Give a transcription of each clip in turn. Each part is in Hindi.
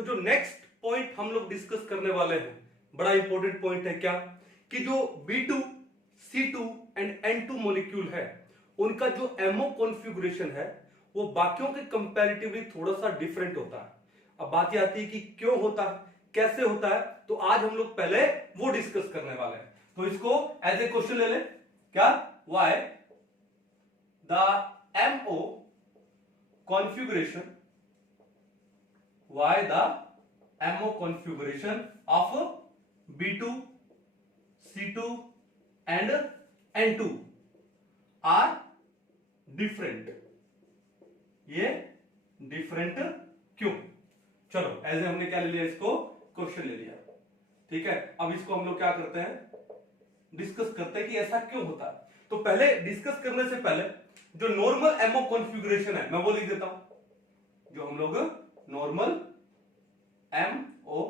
तो जो नेक्स्ट पॉइंट हम लोग डिस्कस करने वाले हैं, बड़ा इंपॉर्टेंट पॉइंट है क्या, कि जो B2, C2 and N2 molecule है, उनका जो एमओ कॉन्फ़िगरेशन है वो बाकियों के कंपैरेटिवली थोड़ा सा डिफरेंट होता है। अब बात यह आती है कि क्यों होता है, कैसे होता है, तो आज हम लोग पहले वो डिस्कस करने वाले हैं। तो इसको एज ए क्वेश्चन ले लें, क्या, why the MO configuration, why the MO configuration of B2, C2 and N2 are different, ये डिफरेंट क्यों। चलो एज ए हमने क्या ले लिया, इसको क्वेश्चन ले लिया, ठीक है। अब इसको हम लोग क्या करते हैं, डिस्कस करते हैं कि ऐसा क्यों होता है। तो पहले डिस्कस करने से पहले जो नॉर्मल एमओ कॉन्फ़िगरेशन है मैं वो लिख देता हूं। जो हम लोग नॉर्मल एमओ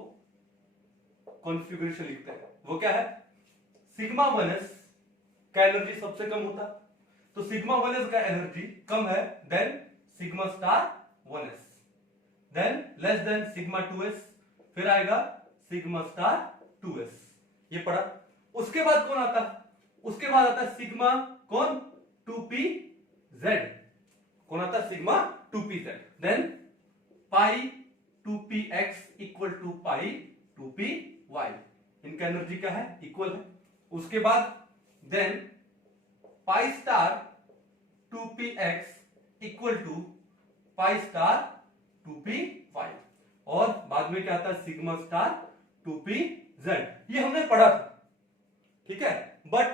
कॉन्फ़िगरेशन लिखते हैं वो क्या है, सिग्मा 1s का एनर्जी सबसे कम होता है, तो सिग्मा 1s का एनर्जी कम है then sigma star 1s, than less than sigma 2s, फिर आएगा सिग्मा स्टार 2s, ये पढ़ा। उसके बाद कौन आता है, उसके बाद आता है सिग्मा कौन, 2pz, कौन आता है, sigma 2pz, then pi 2px equal to pi 2py, इनका एनर्जी क्या है, इक्वल है। उसके बाद then pi star 2px equal to pi star 2py, और बाद में क्या आता है, सिग्मा स्टार 2pz, ये हमने पढ़ा था, ठीक है। But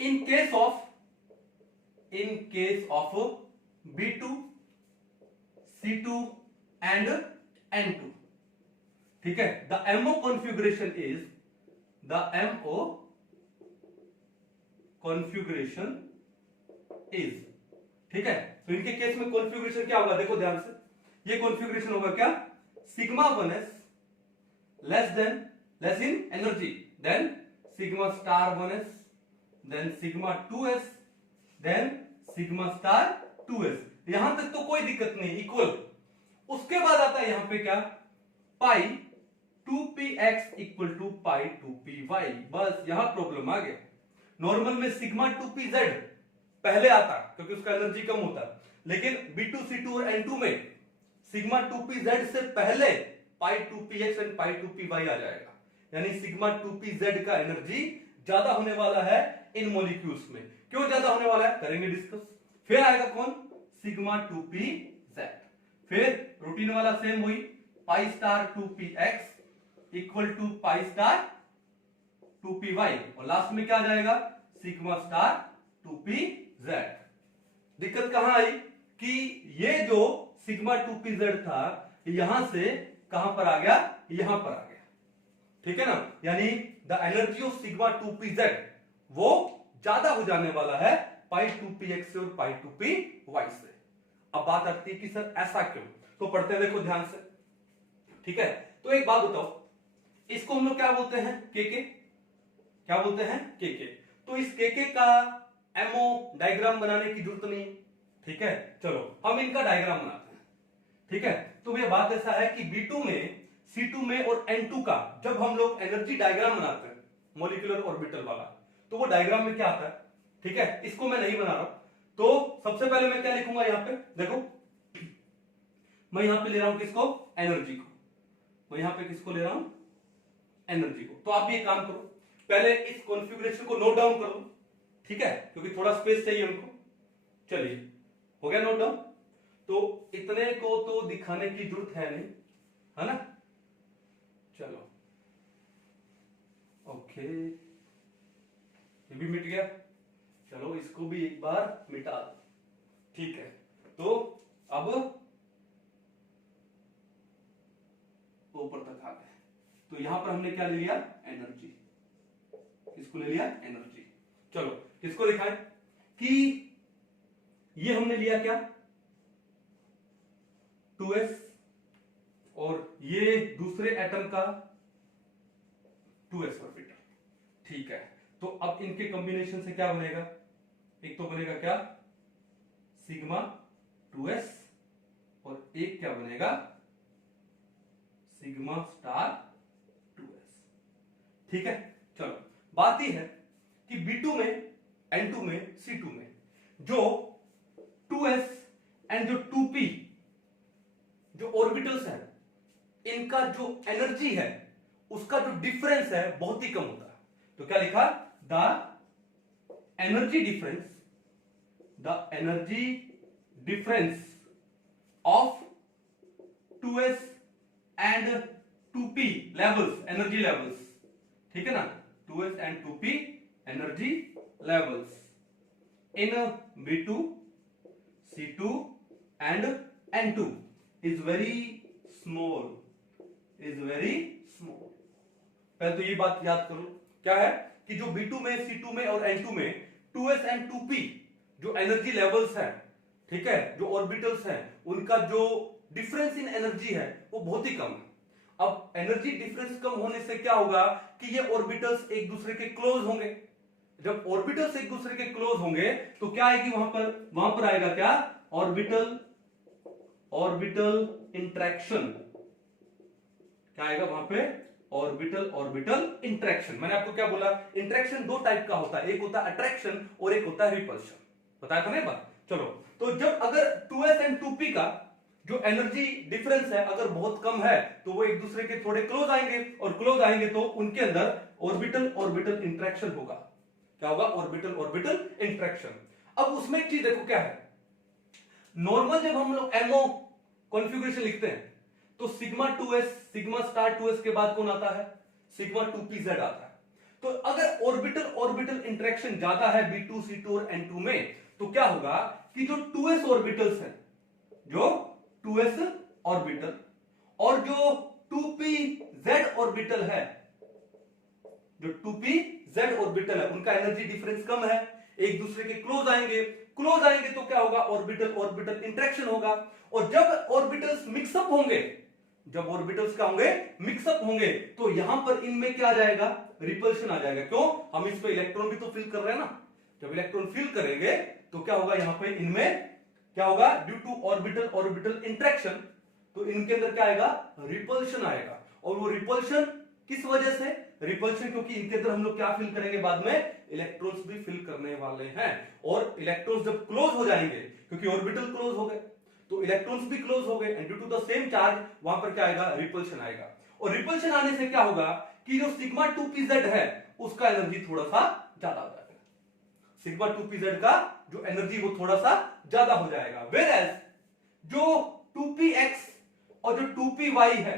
in case of B2, C2 and N2, ठीक है, the MO configuration is, the MO configuration is, ठीक है। तो इनके केस में कॉन्फ़िगरेशन क्या होगा, देखो ध्यान से, ये कॉन्फ़िगरेशन होगा क्या, sigma 1s less in energy then sigma star 1s, then sigma 2s, then sigma star 2s, यहां तक तो कोई दिक्कत नहीं, इक्वल। उसके बाद आता है यहां पे क्या, पाई 2px equal to pi 2py, बस यहां प्रॉब्लम आ गया। नॉर्मल में सिग्मा 2pz पहले आता क्योंकि उसका एनर्जी कम होता है, लेकिन B2, C2 और N2 में सिग्मा 2pz से पहले पाई 2px एंड पाई 2py आ जाएगा, यानी सिग्मा 2pz का एनर्जी ज्यादा होने वाला है इन मॉलिक्यूल्स में। क्यों ज्यादा होने वाला है, करेंगे डिस्कस। फिर आएगा कौन, सिग्मा 2pz, फिर रूटीन वाला सेम हुई, pi star 2px equal to pi star 2py, और लास्ट में क्या आ जाएगा, सिग्मा स्टार 2pz। दिक्कत कहां आई कि ये जो सिग्मा 2pz था यहां से कहां पर आ गया, यहां पर आ गया, ठीक है ना, यानी the energy of sigma 2pz वो ज्यादा हो जाने वाला है पाई 2px से और पाई 2py से। अब बात आती है कि सर ऐसा क्यों, तो पढ़ते हैं, देखो ध्यान से, ठीक है। तो एक बात बताओ, इसको हम लोग क्या बोलते हैं, केके, क्या बोलते हैं, केके। तो इस केके का एमओ डायग्राम बनाने की जरूरत नहीं, ठीक है। चलो हम इनका डायग्राम बनाते हैं, ठीक है। तो ये बात ऐसा है कि B2 में, C2 में और N2 का जब हम लोग एनर्जी डायग्राम बनाते हैं, मॉलिक्यूलर ऑर्बिटल वाला, तो वो डायग्राम में क्या आता है, ठीक है। इसको मैं नहीं बना रहा हूं, तो सबसे पहले मैं क्या लिखूंगा, यहां पे देखो, मैं यहां पे ले रहा हूं किसको, एनर्जी को, मैं यहां पे किसको ले रहा हूं, एनर्जी को। तो आप ये काम करो, पहले इस कॉन्फ़िगरेशन को नोट डाउन कर लो, ठीक है, क्योंकि थोड़ा स्पेस चाहिए उनको। चलिए, हो गया नोट डाउन, तो इतने को तो दिखाने की जरूरत है नहीं, है ना। चलो ओके, ये भी मिट गया, चलो इसको भी एक बार मिटा दो, ठीक है। तो अब ऊपर तक आ गए, तो यहां पर हमने क्या ले लिया, एनर्जी, किसको ले लिया, एनर्जी। चलो किसको दिखाएं कि ये हमने लिया क्या, 2s, और ये दूसरे एटम का 2s ऑर्बिटल, ठीक है। तो अब इनके कॉम्बिनेशन से क्या बनेगा, एक तो बनेगा क्या, सिग्मा 2s और एक क्या बनेगा, सिग्मा स्टार 2s। ठीक है, चलो बात यह है कि B2 में, N2 में, C2 में जो 2s एंड जो 2p जो ऑर्बिटल्स है, इनका जो एनर्जी है उसका जो डिफरेंस है बहुत ही कम होता है। तो क्या लिखा, the energy difference of 2s and 2p levels, energy levels, ठीक है ना, 2s and 2p energy levels in B2, C2 and N2 is very small, पहले तो ये बात याद करो, क्या है कि जो B2 में, C2 में और N2 में 2s एंड 2p जो एनर्जी लेवल्स हैं, ठीक है, जो ऑर्बिटल्स हैं, उनका जो डिफरेंस इन एनर्जी है वो बहुत ही कम है। अब एनर्जी डिफरेंस कम होने से क्या होगा कि ये ऑर्बिटल्स एक दूसरे के क्लोज होंगे। जब ऑर्बिटल्स एक दूसरे के क्लोज होंगे तो क्या आएगी वहां पर आएगा क्या, ऑर्बिटल इंटरेक्शन। क्या आएगा वहां पे, ऑर्बिटल इंटरेक्शन। मैंने आपको क्या बोला, इंटरेक्शन दो टाइप का होता है, एक होता है अट्रैक्शन और एक होता है रिपल्शन, बताया था ना बात। चलो, तो जब अगर 2s एंड 2p का जो एनर्जी डिफरेंस है अगर बहुत कम है तो वो एक दूसरे के थोड़े क्लोज आएंगे, और क्लोज आएंगे तो उनके अंदर ऑर्बिटल इंटरेक्शन होगा। क्या होगा, ऑर्बिटल इंटरेक्शन। अब उसमें एक चीज देखो क्या है, नॉर्मल जब हम लोग एमओ कॉन्फ़िगरेशन लिखते हैं तो sigma 2s, sigma star 2s के बाद कौन आता है, सिग्मा 2pz आता है। तो अगर ऑर्बिटल इंटरेक्शन ज्यादा है B2, C2 और N2 में, तो क्या होगा कि जो 2s ऑर्बिटल्स हैं, जो 2s ऑर्बिटल और जो 2pz ऑर्बिटल है, जो 2pz ऑर्बिटल है, उनका एनर्जी डिफरेंस कम है, एक दूसरे के क्लोज आएंगे तो क्या होगा, ऑर्बिटल इंटरेक्शन होगा। और जब ऑर्बिटल्स मिक्सअप होंगे, जब ऑर्बिटल्स क्या होंगे, मिक्सअप होंगे, तो यहां पर इनमें क्या आ जाएगा, रिपल्शन आ जाएगा। क्यों, हम इस पे इलेक्ट्रॉन भी तो फिल कर रहे हैं ना। जब इलेक्ट्रॉन फिल करेंगे तो क्या होगा, यहां पे इनमें क्या होगा, ड्यू टू ऑर्बिटल इंटरेक्शन, तो इनके अंदर क्या आएगा, रिपल्शन आएगा। और वो रिपल्शन किस वजह से, रिपल्शन क्योंकि इनके अंदर हम लोग क्या फिल करेंगे बाद में, इलेक्ट्रॉन्स भी फिल करने वाले हैं। और इलेक्ट्रॉन्स जब क्लोज हो जाएंगे, क्योंकि ऑर्बिटल क्लोज हो गए तो इलेक्ट्रॉन्स भी क्लोज हो गए, and due to the same charge वहां पर क्या आएगा, रिपल्शन आएगा। और रिपल्शन आने से क्या होगा कि जो सिग्मा 2pz है उसका एनर्जी थोड़ा सा ज्यादा हो जाएगा, सिग्मा 2pz का जो एनर्जी वो थोड़ा सा ज्यादा हो जाएगा। वेयरएज जो 2px और जो 2py है,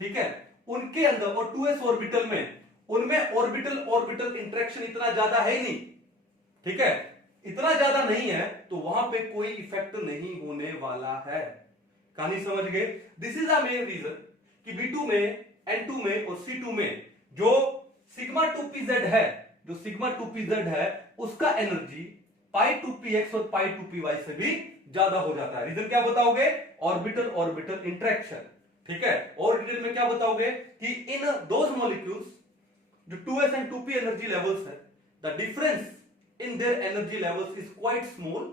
ठीक है, उनके अंदर और 2s ऑर्बिटल में, उनमें ऑर्बिटल इंटरेक्शन इतना ज्यादा है ही नहीं, ठीक है, इतना ज्यादा नहीं है, तो वहां पे कोई इफेक्ट नहीं होने वाला है। कहानी समझ गए। This is the main reason कि B2 में, N2 में और C2 में जो सिग्मा 2pz है, जो सिग्मा 2pz है उसका एनर्जी पाई 2px और पाई 2py से भी ज्यादा हो जाता है। रीजन क्या बताओगे, ऑर्बिटल इंटरेक्शन, ठीक है। और डिटेल में क्या बताओगे कि इन दोज मॉलिक्यूल्स जो 2s and 2p energy levels है, the difference in their energy levels is quite small,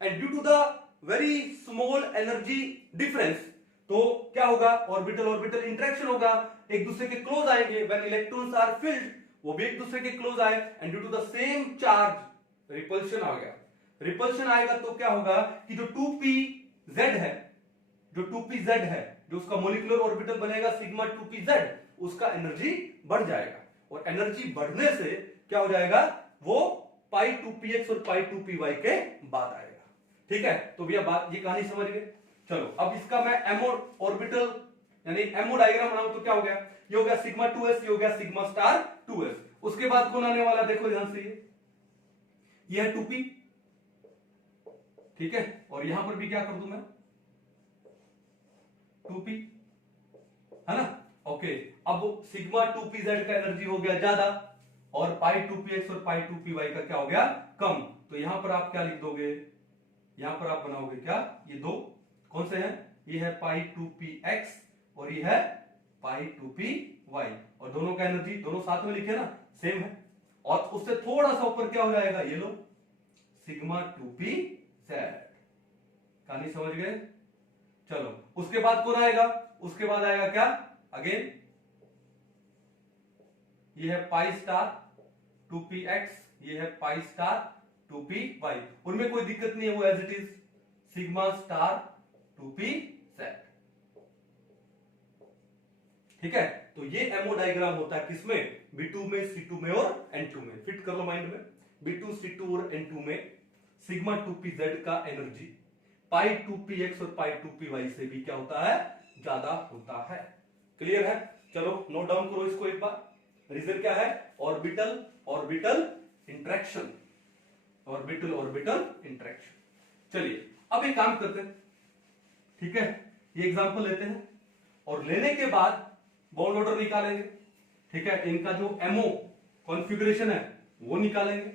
and due to the very small energy difference, तो क्या होगा, ऑर्बिटल इंटरेक्शन होगा, एक दूसरे के क्लोज आएंगे, when electrons are filled वो भी एक दूसरे के क्लोज आए, and due to the same charge repulsion आ गया। रिपल्शन आएगा तो क्या होगा कि जो 2pz है, जो 2pz है, जो उसका मोलिकुलर ऑर्बिटल बनेगा सिग्मा 2pz, उसका एनर्जी बढ़ जाएगा। और एनर्जी बढ़ने से क्या हो जाएगा, वो पाई 2px और पाई 2py के बाद आएगा, ठीक है। तो भैया बात, ये कहानी समझ गए। चलो अब इसका मैं एमओ ऑर्बिटल यानी एमओ डायग्राम बनाऊं तो क्या हो गया, ये हो गया सिग्मा 2s, ये हो गया सिग्मा स्टार 2s। उसके बाद कौन आने वाला, देखो ध्यान से, ये है 2p, ठीक है, और यहां पर भी क्या कर दूं मैं, 2p, है ना। ओके, अब सिग्मा 2pz का एनर्जी हो गया ज्यादा और पाई 2px और पाई 2py का क्या हो गया, कम। तो यहां पर आप क्या लिख दोगे, यहां पर आप बनाओगे क्या, ये दो कौन से हैं, ये है पाई 2px और ये है पाई 2py, और दोनों का एनर्जी दोनों साथ में लिखे ना, सेम है। और उससे थोड़ा सा ऊपर क्या हो जाएगा, ये लो सिग्मा 2pz। कहानी समझ गए। चलो उसके बाद कौन आएगा, उसके बाद आएगा क्या, अगेन ये है पाई स्टार 2px, ये है पाई स्टार 2py, उनमें कोई दिक्कत नहीं है, वो as it is sigma star 2pz। ठीक है, तो ये एमओ डायग्राम होता है किसमें, B2 में, C2 में और N2 में। फिट कर लो माइंड में, B2 C2 और N2 में सिग्मा 2pz का एनर्जी पाई 2px और पाई 2py से भी क्या होता है, ज्यादा होता है। क्लियर है, चलो नोट डाउन करो इसको एक बार। रीजन क्या है, orbital orbital interaction, orbital orbital interaction. चलिए अब एक काम करते हैं, ठीक है, ये एग्जांपल लेते हैं और लेने के बाद बॉन्ड ऑर्डर निकालेंगे। ठीक है, इनका जो एमओ कॉन्फ़िगरेशन है वो निकालेंगे।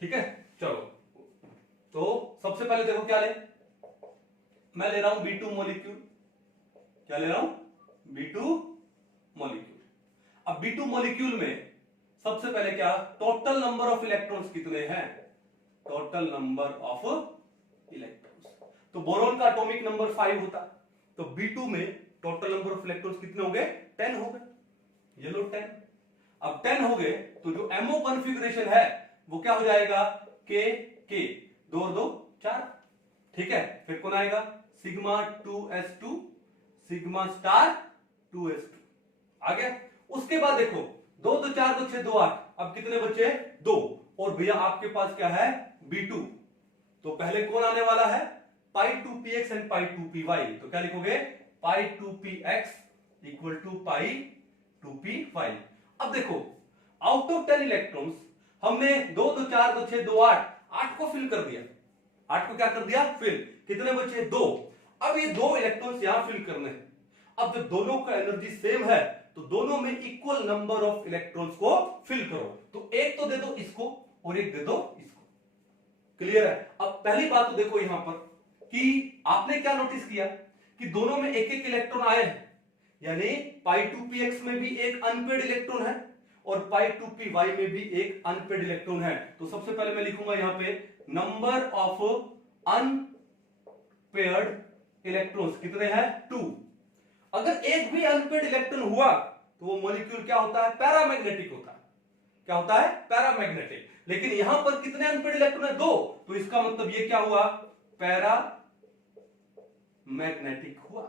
ठीक है, चलो तो सबसे पहले देखो क्या ले, मैं ले रहा हूं B2 मॉलिक्यूल, क्या ले रहा हूं, B2 मॉलिक्यूल। अब B2 मॉलिक्यूल में सबसे पहले क्या, टोटल नंबर ऑफ इलेक्ट्रॉन्स कितने हैं, टोटल नंबर ऑफ इलेक्ट्रॉन्स। तो बोरॉन का एटॉमिक नंबर 5 होता, तो B2 में टोटल नंबर ऑफ इलेक्ट्रॉन्स कितने हो गए, 10 हो गए। ये लो 10, अब 10 हो गए तो जो एमओ कॉन्फ़िगरेशन है वो क्या हो जाएगा, के 2 और 2 4। ठीक है, फिर कौन आएगा, sigma 2s2 sigma star 2s2 आ गया। उसके बाद देखो 2 2 4 2 6 2 8, अब कितने बचे, 2, और भैया आपके पास क्या है B2, तो पहले कौन आने वाला है, पाई 2px एंड पाई 2py, तो क्या लिखोगे, पाई 2px equal to pi 2py। अब देखो आउट ऑफ 10 इलेक्ट्रॉन्स हमने 2 2 4 2 6 2 8 को फिल कर दिया, 8 को क्या कर दिया, फिल, कितने बचे, 2। अब ये 2 इलेक्ट्रॉन्स यहां फिल करने हैं। अब जब दोनों का एनर्जी सेम है तो दोनों में इक्वल नंबर ऑफ इलेक्ट्रॉन्स को फिल करो, तो एक तो दे दो इसको और एक दे दो इसको। क्लियर है, अब पहली बात तो देखो यहां पर कि आपने क्या नोटिस किया कि दोनों में एक एक इलेक्ट्रॉन आए हैं, यानी पाई 2px में भी एक अनपेड इलेक्ट्रॉन है और पाई 2py में भी एक अनपेड इलेक्ट्रॉन है। तो सबसे पहले मैं लिखूंगा यहां पे नंबर ऑफ अनपेयर्ड इलेक्ट्रॉन्स कितने हैं, 2। अगर एक भी अनपेड इलेक्ट्रॉन हुआ तो वो मॉलिक्यूल क्या होता है, पैरामैग्नेटिक होता है। क्या होता है, पैरामैग्नेटिक। लेकिन यहां पर कितने अनपेड इलेक्ट्रॉन है, 2, तो इसका मतलब ये क्या हुआ, पैरामैग्नेटिक हुआ।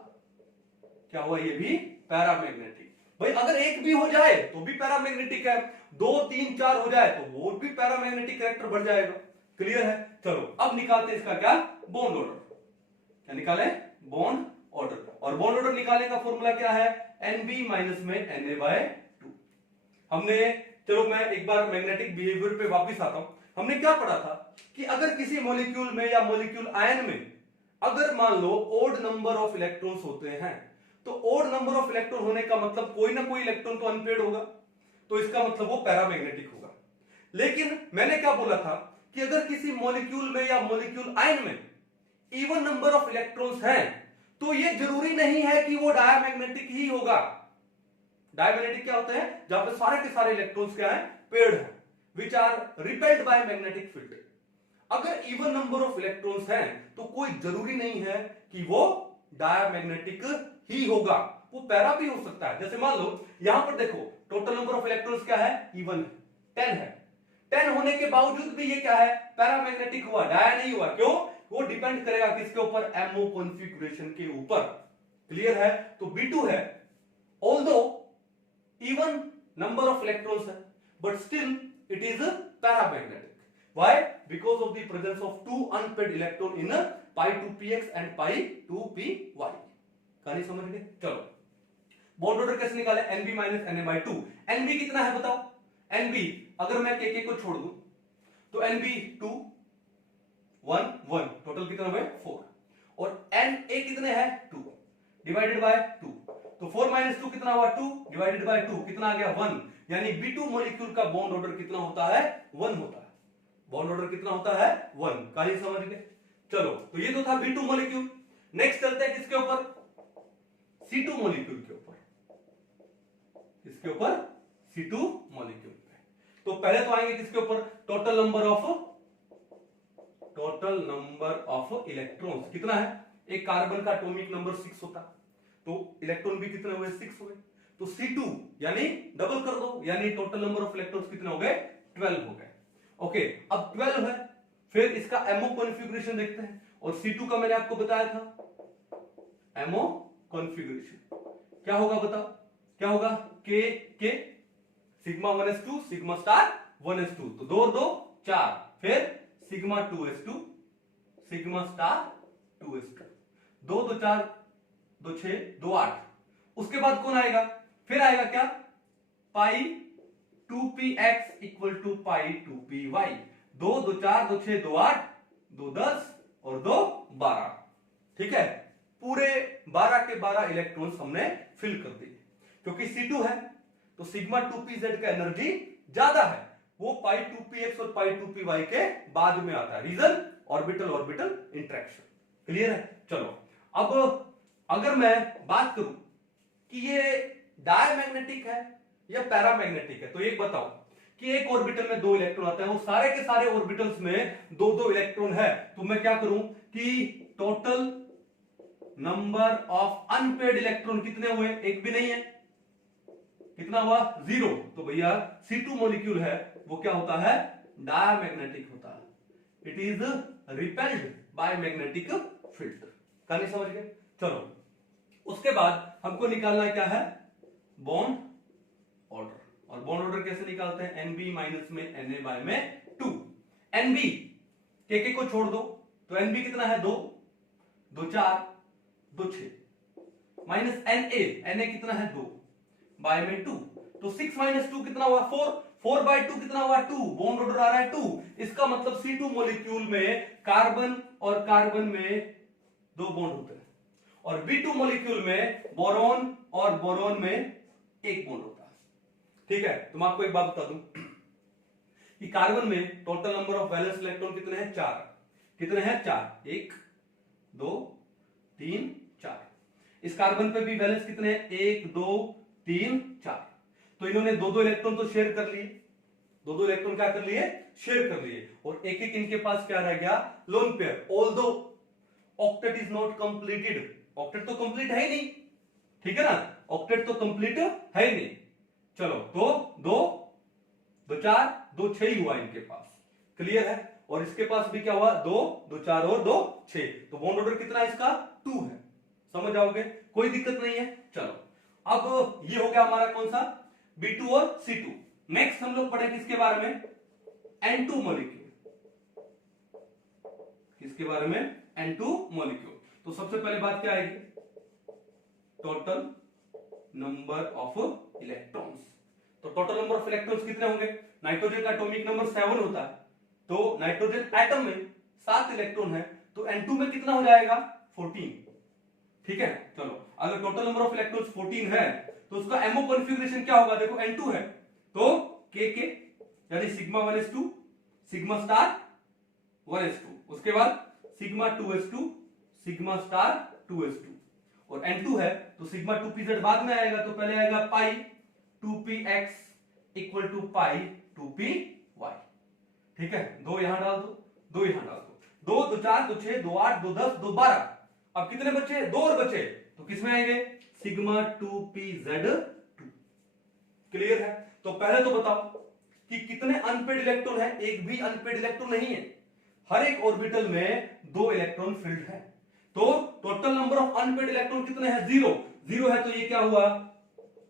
क्या हुआ, ये भी पैरामैग्नेटिक। भाई अगर एक भी हो जाए तो भी पैरामैग्नेटिक है, 2 3 4 हो जाए तो वो भी पैरामैग्नेटिक कैरेक्टर बढ़ जाएगा। क्लियर है, चलो अब निकालते हैं इसका क्या, बॉन्ड ऑर्डर। क्या निकाले, बॉन्ड ऑर्डर, और बॉन्ड ऑर्डर निकालने का फॉर्मूला क्या है, NB माइनस में Na/2। हमने, चलो मैं एक बार मैग्नेटिक बिहेवियर पे वापस आता हूं। हमने क्या पढ़ा था कि अगर किसी मॉलिक्यूल में या मॉलिक्यूल आयन में अगर मान लो ओड नंबर ऑफ इलेक्ट्रॉन्स होते हैं, तो ओड नंबर ऑफ इलेक्ट्रॉन होने का मतलब कोई ना कोई इलेक्ट्रॉन तो अनपेड होगा, तो इसका मतलब वो पैरामैग्नेटिक होगा। लेकिन मैंने क्या बोला था कि अगर किसी मॉलिक्यूल में या मॉलिक्यूल आयन में इवन नंबर ऑफ इलेक्ट्रॉन्स हैं तो ये जरूरी नहीं है कि वो डायमैग्नेटिक ही होगा। डायमैग्नेटिक क्या होता है, जहां पे सारे के सारे इलेक्ट्रॉन्स क्या है, पेड है, which are repelled by magnetic field. अगर इवन नंबर ऑफ इलेक्ट्रॉन्स हैं तो कोई जरूरी नहीं है कि वो डायमैग्नेटिक ही होगा, वो पैरा भी हो सकता है। जैसे मान लो यहां पर देखो टोटल नंबर ऑफ इलेक्ट्रॉन्स क्या है, इवन 10 है, 10 होने के बावजूद भी ये क्या है, पैरामैग्नेटिक हुआ, डाया नहीं हुआ। क्यों, वो डिपेंड करेगा किसके ऊपर, एमओ कॉन्फ़िगरेशन के ऊपर। क्लियर है, तो B2 है, although even number of electrons है but still it is paramagnetic. Why, because of the presence of 2 unpaired electron in pi 2px and pi 2py। कहानी समझ गए, चलो बॉन्ड ऑर्डर कैसे निकाले, NB माइनस Na/2। NB कितना है बताओ, NB अगर मैं K को छोड़ दूं तो NB 2 1 1, टोटल कितना हुए 4, और Na कितने हैं 2 डिवाइडेड बाय 2, तो 4 माइनस 2 कितना हुआ 2 डिवाइडेड बाय 2 कितना आ गया 1। यानी B2 मॉलिक्यूल का बॉन्ड ऑर्डर कितना होता है, 1 होता है। बॉन्ड ऑर्डर कितना होता है, 1। कहानी समझ गए, चलो तो ये तो था B2 मॉलिक्यूल। नेक्स्ट चलते हैं किसके ऊपर, C2 मॉलिक्यूल के ऊपर। किसके ऊपर, C2 मॉलिक्यूल पे। तो पहले तो आएंगे किसके ऊपर, टोटल नंबर ऑफ इलेक्ट्रॉन्स कितना है, एक कार्बन का एटॉमिक नंबर 6 होता, तो इलेक्ट्रॉन भी कितने हुए 6 हुए, तो C2 यानी डबल कर दो, यानी टोटल नंबर ऑफ इलेक्ट्रॉन्स कितने हो गए 12 हो गए। ओके, अब 12 है, फिर इसका एमओ कॉन्फ़िगरेशन देखते हैं, और C2 का मैंने आपको बताया था एमओ कॉन्फ़िगरेशन क्या होगा बताओ, क्या होगा के sigma 1s2 sigma star 1s2, तो 2 और 2 4, फिर sigma 2s2 sigma star 2s2, 2 2 4 2 6 2 8, उसके बाद कौन आएगा, फिर आएगा क्या पाई 2px equal to pi 2py, 2 2 4 2 6 2 8 2 10 और 2 12, ठीक है, पूरे 12 के 12 इलेक्ट्रॉन्स हमने फिल कर दिए, क्योंकि C2 है तो सिग्मा 2pz का एनर्जी ज्यादा है, वो पाई 2px और पाई 2py के बाद में आता है, reason orbital orbital interaction, clear है। चलो अब अगर मैं बात करूं कि ये डायमैग्नेटिक है या पैरामैग्नेटिक है, तो एक बताओ कि एक ऑर्बिटल में 2 इलेक्ट्रॉन आते हैं, वो सारे के सारे ऑर्बिटल्स में 2-2 इलेक्ट्रॉन है, तो मैं क्या करूं कि total number of unpaired electron कितने हुए, एक भी नहीं है, कितना हुआ 0, तो भैया C2 मॉलिक्यूल है वो क्या होता है डायमैग्नेटिक होता है, it is repelled by magnetic field, कहानी समझ गए। चलो उसके बाद हमको निकालना क्या है बॉन्ड ऑर्डर, और बॉन्ड ऑर्डर कैसे निकालते हैं, Nb माइनस में Na में 2, Nb के को छोड़ दो तो Nb कितना है 2 2 4 2 6 माइनस Na कितना है 2 बाय में 2, तो 6 माइनस 2 कितना हुआ 4, 4 बाय 2 कितना हुआ 2, बॉन्ड ऑर्डर आ रहा है 2, इसका मतलब C2 मॉलिक्यूल में कार्बन और कार्बन में 2 बॉन्ड होते हैं, और B2 मॉलिक्यूल में बोरॉन और बोरॉन में 1 बॉन्ड होता है, ठीक है। तो मैं आपको एक बात बता दूं कि कार्बन में total number of valence electron कितने हैं 4, कितने हैं 4, 1 2 3 4, इस कार्बन पे भी वैलेंस कितने हैं 1 2 3 4, तो इन्होंने 2-2 इलेक्ट्रॉन तो शेयर कर लिए, 2-2 इलेक्ट्रॉन क्या कर लिए शेयर कर लिए, और एक एक इनके पास क्या रह गया lone pair, although octet is not completed, octet तो कंप्लीट है ही नहीं, ठीक है ना, ऑक्टेट तो कंप्लीट है ही नहीं। चलो तो 2 2 4 2 6 ही हुआ इनके पास, क्लियर है, और इसके पास भी क्या हुआ 2 2 4 और 2 6, तो बॉन्ड ऑर्डर कितना है इसका 2 है, समझ आओगे, कोई दिक्कत नहीं है। चलो अब ये हो गया हमारा कौन सा B2 और C2, नेक्स्ट हम लोग पढ़े किसके बारे में N2 मॉलिक्यूल, किसके बारे में N2 मॉलिक्यूल, तो सबसे पहले बात क्या आएगी टोटल नंबर ऑफ इलेक्ट्रॉन्स, तो टोटल नंबर ऑफ इलेक्ट्रॉन्स कितने होंगे, नाइट्रोजन का एटॉमिक नंबर 7 होता है, तो नाइट्रोजन एटम में 7 इलेक्ट्रॉन है, तो N2 में कितना हो जाएगा 14, ठीक है। चलो अगर टोटल नंबर ऑफ इलेक्ट्रॉन्स 14 है तो उसका एमओ कॉन्फ़िगरेशन क्या होगा, देखो N2 है तो के यानी sigma 1s2 sigma star 1s2, उसके बाद sigma 2s2 sigma star 2s2, और N2 है तो सिग्मा 2pz बाद में आएगा, तो पहले आएगा pi 2px equal to pi 2py, ठीक है, 2 यहां डाल दो 2 यहां डाल दो, 2 2 4 2 6 2 8 2 10 2 12, अब कितने बचे 2 और बचे, तो किसमें आएंगे सिग्मा 2pz2, क्लियर है। तो पहले तो बताओ कि कितने अनपेड इलेक्ट्रॉन है, एक भी अनपेड इलेक्ट्रॉन नहीं है, हर एक ऑर्बिटल में 2 इलेक्ट्रॉन फिल्ड है, तो total number of unpaired electron कितने हैं 0 0 है, तो ये क्या हुआ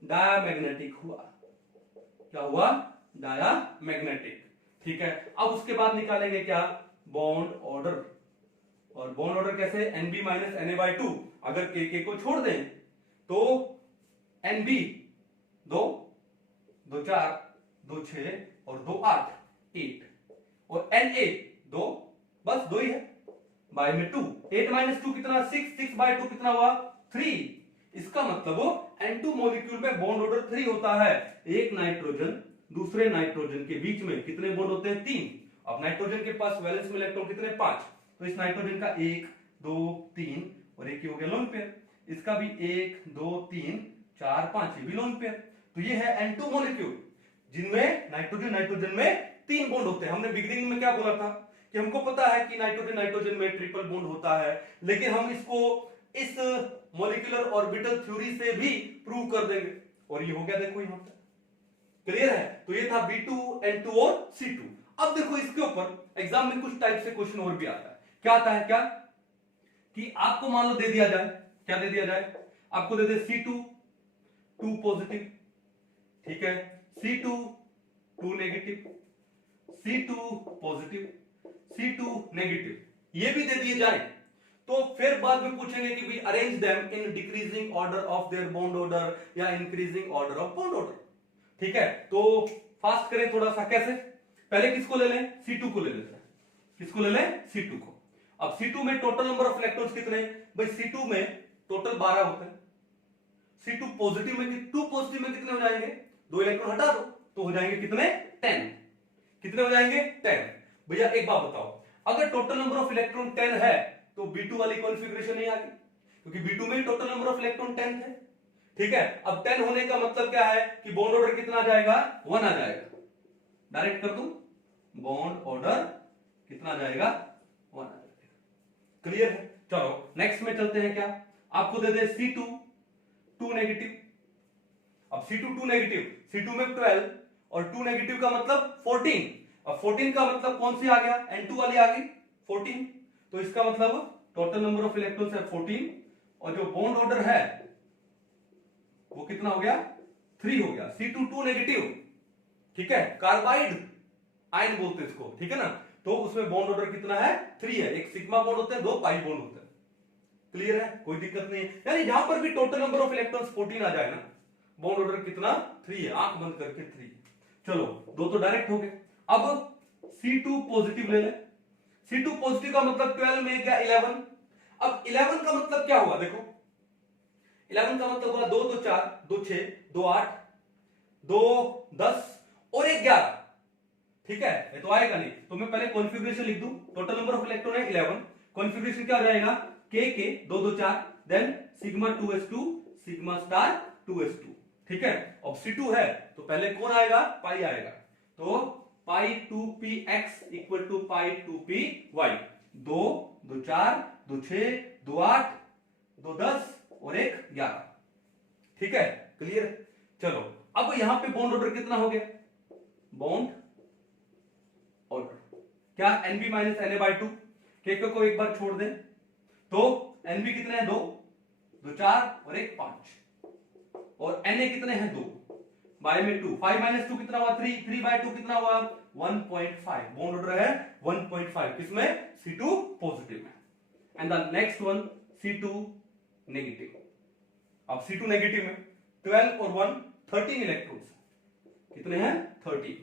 डायमैग्नेटिक हुआ, क्या हुआ डायमैग्नेटिक, ठीक है। अब उसके बाद निकालेंगे क्या बॉन्ड ऑर्डर, और बॉन्ड ऑर्डर कैसे Nb माइनस Na/2, अगर के को छोड़ दें तो Nb 2 2 4 2 6 और 2 8 8, और Na 2 बस 2 ही है बाय में 2, 8 माइनस 2 कितना 6, 6 बाय 2 कितना हुआ 3, इसका मतलब N2 मॉलिक्यूल में बॉन्ड ऑर्डर 3 होता है, एक नाइट्रोजन दूसरे नाइट्रोजन के बीच में कितने बॉन्ड होते हैं 3, अब नाइट्रोजन के पास वैलेंस में इलेक्ट्रॉन कितने 5, तो इस नाइट्रोजन का 1 2 3 और एक ही हो गया लोन पेयर, इसका भी 1 2 3 4 5 ये भी लोन पेयर, तो ये है N2 मॉलिक्यूल जिनमें नाइट्रोजन नाइट्रोजन में 3 बॉन्ड होते हैं। हमने बिगिनिंग में क्या बोला था कि हमको पता है कि नाइट्रोजन नाइट्रोजन में ट्रिपल बॉन्ड होता है, लेकिन हम इसको इस मॉलिक्यूलर ऑर्बिटल थ्योरी से भी प्रूव कर देंगे। और ये हो गया, देखो यहां पे क्लियर है। तो ये था B2N2 और C2। अब देखो इसके ऊपर एग्जाम में कुछ टाइप से क्वेश्चन और भी आता है। क्या आता है, क्या कि आपको मान लो दे दिया जाए, क्या दे दिया जाए, आपको दे दे C2 2 पॉजिटिव, ठीक है, C2 2 negative, C2 positive, C2 negative, ये भी दे दिए जाए, तो फिर बाद में पूछेंगे कि भी arrange them in decreasing order of their bond order या increasing order of bond order. ठीक है, तो फास्ट करें थोड़ा सा, कैसे, पहले किसको ले लें, C2 को ले लेते हैं। किसको ले लें, C2 को। अब C2 में टोटल नंबर ऑफ इलेक्ट्रॉन्स कितने, भाई C2 में टोटल 12 होते हैं। C2 पॉजिटिव में, 2 पॉजिटिव में कितने हो जाएंगे, 2 इलेक्ट्रॉन हटा दो तो हो जाएंगे कितने, 10। कितने हो जाएंगे, 10। भैया एक बात बताओ, अगर टोटल नंबर ऑफ इलेक्ट्रॉन 10 है तो B2 वाली कॉन्फ़िगरेशन नहीं आ गई, क्योंकि B2 में टोटल नंबर ऑफ इलेक्ट्रॉन 10 थे। ठीक है, अब 10 होने का मतलब क्या है कि बॉन्ड ऑर्डर कितना आ जाएगा, 1 आ जाएगा। डायरेक्ट कर दूं, बॉन्ड ऑर्डर कितना आ जाएगा, 1 आ जाएगा। क्लियर है। चलो नेक्स्ट में चलते हैं। क्या आपको दे दे C2 2 नेगेटिव। अब C2 2 नेगेटिव, C2 में 12 और 2 नेगेटिव का मतलब 14। अब 14 का मतलब कौन सी आ गया, N2 वाली आ गई 14। तो इसका मतलब टोटल नंबर ऑफ इलेक्ट्रॉन्स है 14 और जो बॉन्ड ऑर्डर है वो कितना हो गया, 3 हो गया। C2 2 नेगेटिव, ठीक है, कार्बाइड आयन बोलते हैं इसको, ठीक है ना। तो उसमें बॉन्ड ऑर्डर कितना है, 3 है। एक सिग्मा बॉन्ड होते हैं, 2 पाई बॉन्ड होते हैं। क्लियर है, कोई दिक्कत नहीं है। यानी जहां पर भी टोटल नंबर ऑफ इलेक्ट्रॉन्स 14 आ जाए ना, बॉन्ड ऑर्डर कितना, 3 है, आंख बंद करके 3। चलो दो तो डायरेक्ट हो गए। अब C2 पॉजिटिव ले ले। C2 पॉजिटिव का मतलब 12 में क्या 11। अब 11 का मतलब क्या हुआ, देखो 11 का मतलब हुआ 2 2 4 2 6 2 8 2 10 और 1 11। ठीक है, ये तो आएगा नहीं, तो मैं पहले कॉन्फ़िगरेशन लिख दूं। टोटल नंबर ऑफ इलेक्ट्रॉन है 11, कॉन्फ़िगरेशन क्या हो जाएगा, K 2 2 4 then sigma 2s2 sigma star 2s2। ठीक है, अब C2 है तो पहले कौन आएगा, पाई आएगा। तो पाई 2px equal to pi 2py। 2 2 4 2 6 2 8 2 10 और 1 11। ठीक है, क्लियर। चलो अब यहां पे बॉन्ड ऑर्डर कितना हो गया, बॉन्ड ऑर्डर क्या, Nb माइनस Na/2। के को एक बार छोड़ दें तो Nb कितने हैं, 2 2 4 और 1 5 और Na कितने हैं, 2 बाय में 2, 5 माइनस 2 कितना हुआ, 3, 3 बाय 2 कितना हुआ, 1.5। बॉन्ड ऑर्डर है 1.5, किसमें, C2 पॉजिटिव में। And the next one C2 negative. अब C2 नेगेटिव में 12 और 1 13 इलेक्ट्रॉन्स, कितने हैं, 13।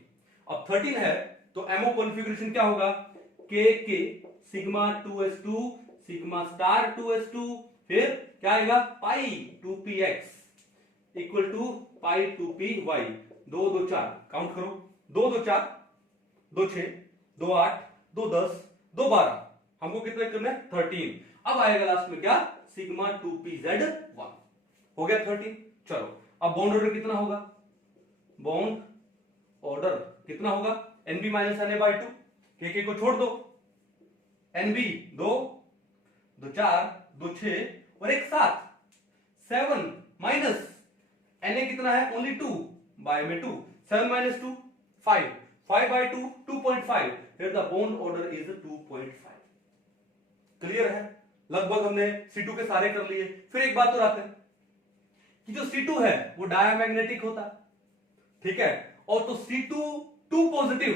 अब 13 है तो एमओ कॉन्फ़िगरेशन क्या होगा, K sigma 2s2 sigma star 2s2 फिर क्या आएगा, pi 2px equal to pi 2py। 2 2 4 count करो, 2 2 4 2 6 2 8 2 10 2 12, हमको कितने करना है, 13। अब आएगा लास्ट में क्या, सिग्मा 2pz1 हो गया 13। चलो अब बॉन्ड ऑर्डर कितना होगा, बॉन्ड ऑर्डर कितना होगा, Nb माइनस Na/2। के को छोड़ दो, Nb 2 2 4 2 6 और 1 7 7 माइनस Na कितना है, ओनली 2 बाय में 2, 7 माइनस 2 5 5 बाय 2 2.5, फिर the bond order is 2.5। Clear है, लगभग हमने C2 के सारे कर लिए। फिर एक बात और आते हैं कि जो C2 है वो डायमैग्नेटिक होता है, ठीक है, और तो C2 2 पॉजिटिव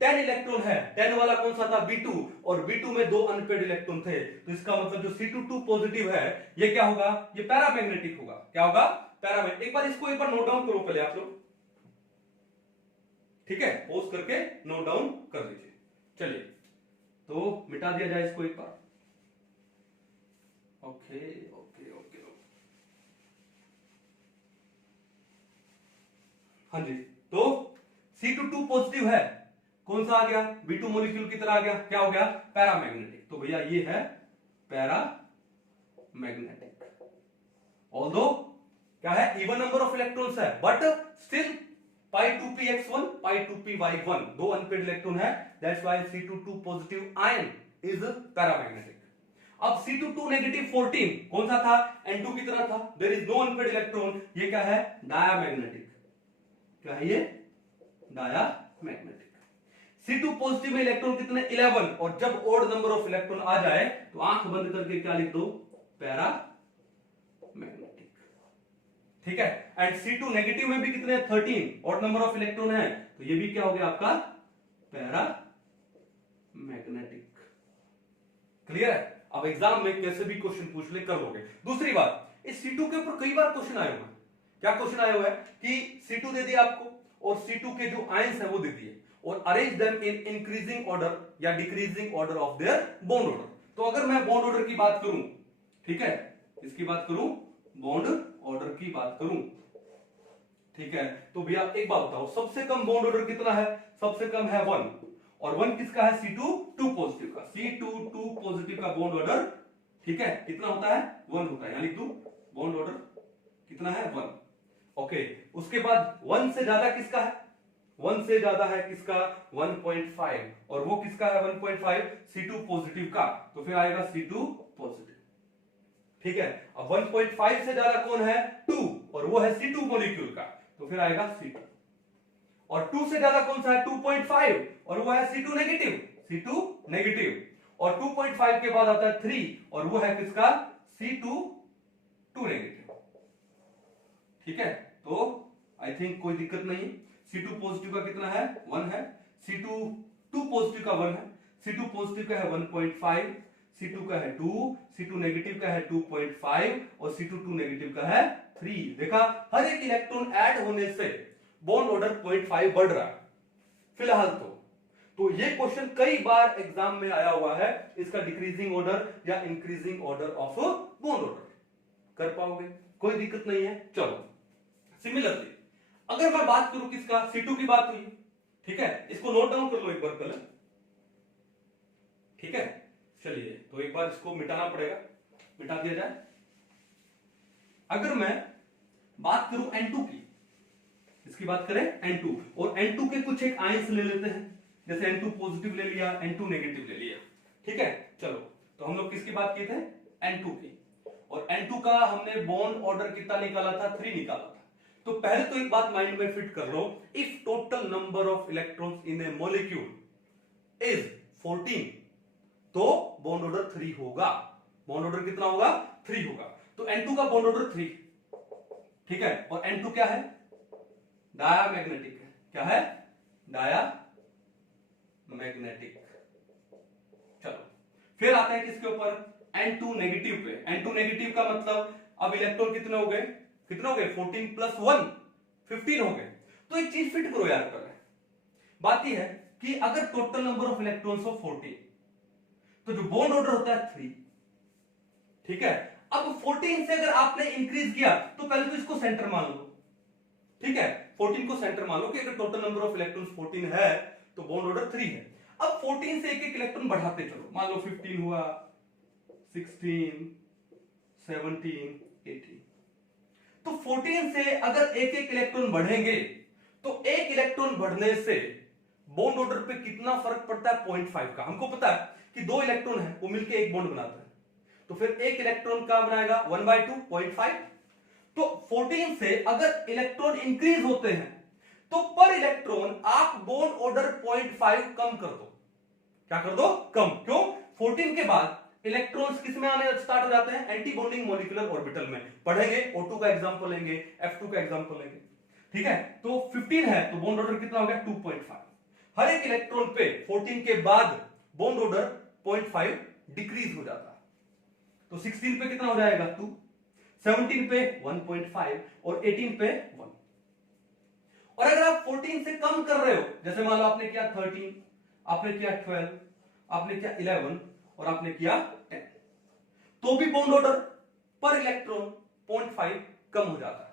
10 इलेक्ट्रॉन है, 10 वाला कौन सा था, B2, और B2 में 2 अनपेड इलेक्ट्रॉन थे। तो इसका मतलब जो C2 2 पॉजिटिव है ये क्या होगा, ये पैरामैग्नेटिक होगा। क्या होगा, पैरामैग्नेटिक। एक बार इसको एक बार नोट डाउन करो पहले आप लोग, ठीक है, पॉज करके नोट डाउन कर लीजिए। चलिए तो मिटा दिया जाए इसको एक बार। ओके ओके ओके, हाँ जी। तो C2 2 पॉजिटिव है, कौन सा आ गया, B2 मॉलिक्यूल की तरह आ गया, क्या हो गया, पैरामैग्नेटिक। तो भैया ये है पैरामैग्नेटिक। ऑल्दो क्या है, इवन नंबर ऑफ इलेक्ट्रॉन्स है बट स्टिल π2px1 π2py1 दो अनपेड इलेक्ट्रॉन है, that's why C22 positive ion is paramagnetic. अब C22 नेगेटिव 14 कौन सा था? N2 की तरह था, there is no unpaired electron, ये क्या है? डायामैग्नेटिक। क्या है ये? डायामैग्नेटिक। C2 पॉजिटिव में इलेक्ट्रॉन कितने? 11, और जब ओड नंबर ऑफ इलेक्ट्रॉन आ जाए तो आंख बंद करके क्या लिख दो? पैरामैग्नेटिक। ठीक है। एंड C2 नेगेटिव में भी कितने? 13, ओड नंबर ऑफ इलेक्ट्रॉन है, तो ये भी क्या हो गया आपका? पैरामैग्नेटिक। क्लियर है? अब एग्जाम में कैसे भी क्वेश्चन पूछ ले, कर लोगे। दूसरी बात, इस C2 के ऊपर कई बार क्वेश्चन आए हुए हैं। क्या क्वेश्चन आया हुआ है कि C2 दे दिया आपको और C2 के जो आयंस है वो दे दिए, और arrange them in increasing order या decreasing order of their bond order. तो अगर मैं बॉन्ड ऑर्डर की बात करूं, ठीक है, इसकी बात करूं, बॉन्ड ऑर्डर की बात करूं, ठीक है, तो भैया एक बात बताओ, सबसे कम बॉन्ड ऑर्डर कितना है? सबसे कम है 1, और 1 किसका है? C2 पॉजिटिव का। C2 पॉजिटिव का बॉन्ड ऑर्डर, ठीक है, कितना होता है? 1 होता है। यहां लिख दूं, बॉन्ड ऑर्डर कितना है? 1। ओके, उसके बाद 1 से ज्यादा किसका है? 1 से ज्यादा है किसका? 1.5, और वो किसका है? 1.5 C2 पॉजिटिव का, तो फिर आएगा C2 पॉजिटिव। ठीक है। अब 1.5 से ज्यादा कौन है? 2, और वो है C2 मॉलिक्यूल का, तो फिर आएगा C2। और 2 से ज्यादा कौन सा है? 2.5, और वो है C2 नेगेटिव, C2 नेगेटिव। और 2.5 के बाद आता है 3, और वो है किसका? C2 negative. ठीक है, तो आई थिंक कोई दिक्कत नहीं। C2 पॉजिटिव का कितना है? 1 है। C2 पॉजिटिव का 1 है। C2 पॉजिटिव का है 1.5, C2 का है 2, C2 नेगेटिव का है 2.5, और C2 नेगेटिव का है 3। देखा, हर एक इलेक्ट्रॉन ऐड होने से बॉन्ड ऑर्डर 0.5 बढ़ रहा है फिलहाल। तो ये क्वेश्चन कई बार एग्जाम में आया हुआ है, इसका डिक्रीजिंग ऑर्डर या increasing order of bond order कर पाओगे, कोई दिक्कत नहीं है। चलो, सिमिलरली अगर मैं बात करूं किसका? C2 की बात हुई, ठीक है, इसको नोट डाउन कर लो एक बार पहले, ठीक है। चलिए, तो एक बार इसको मिटाना पड़ेगा, मिटा दिया जाए। अगर मैं बात करूं N2 की, इसकी बात करें N2, और N2 के कुछ एक आयंस ले लेते हैं, जैसे N2 पॉजिटिव ले लिया, N2 नेगेटिव ले लिया, ठीक है। चलो, तो हम लोग किसकी बात किए थे? N2 की, और N2 का हमने बॉन्ड ऑर्डर कितना निकाला था? 3 निकाला था। तो पहले तो एक बात माइंड में फिट कर लो, if total number of electrons in a molecule is 14, तो बॉन्ड ऑर्डर 3 होगा। बॉन्ड ऑर्डर कितना होगा? 3 होगा। तो N2 का बॉन्ड ऑर्डर 3, ठीक है, और N2 क्या है? डायामैग्नेटिक है। क्या है? डायामैग्नेटिक। चलो, फिर आता है किसके ऊपर? N2 नेगेटिव पे। N2 नेगेटिव का मतलब अब इलेक्ट्रॉन कितने हो गए? कितने हो गए? 14 + 1 15 हो गए। तो एक चीज फिट करो यार पहले। बात यह है कि अगर टोटल नंबर ऑफ इलेक्ट्रॉन्स हो 14, तो जो बॉन्ड ऑर्डर होता है 3, ठीक है। अब 14 से अगर आपने इंक्रीज किया, तो पहले तो इसको सेंटर मान लो, ठीक है, 14 को सेंटर मान लो कि अगर टोटल नंबर ऑफ इलेक्ट्रॉन्स 14 है तो बॉन्ड ऑर्डर 3 है। अब 14 से एक एक इलेक्ट्रॉन बढ़ाते चलो, मान लो 15 हुआ, 16, 17, 18। तो 14 से अगर एक एक इलेक्ट्रॉन बढ़ेंगे, तो एक इलेक्ट्रॉन बढ़ने से बॉन्ड ऑर्डर पे कितना फर्क पड़ता है? 0.5 का। हमको पता है कि 2 इलेक्ट्रॉन है, वो मिलके एक बॉन्ड बनाता है, तो फिर एक इलेक्ट्रॉन का बनाएगा 1/2, 0.5। तो 14 से अगर इलेक्ट्रॉन इंक्रीज होते हैं, तो पर इलेक्ट्रॉन आप बॉन्ड ऑर्डर 0.5 कम कर दो। क्या कर दो? कम। क्यों? 14 के बाद इलेक्ट्रॉन्स किस में आने स्टार्ट हो जाते हैं? एंटी बॉन्डिंग मॉलिक्यूलर ऑर्बिटल में। पढ़ेंगे, O2 का एग्जांपल लेंगे, F2 का एग्जांपल लेंगे, ठीक है। तो 15 है, तो बॉन्ड ऑर्डर कितना हो गया? 2.5। हर एक इलेक्ट्रॉन पे 14 के बाद बॉन्ड ऑर्डर 0.5 डिक्रीज हो जाता है। तो 16 पे कितना हो जाएगा? 2, 17 पे 1.5, और 18 पे 1। और अगर आप 14 से कम कर रहे हो, जैसे मान लो आपने किया 13, आपने किया 12, आपने किया 11, और आपने किया 10, तो भी बॉन्ड ऑर्डर पर इलेक्ट्रॉन 0.5 कम हो जाता है।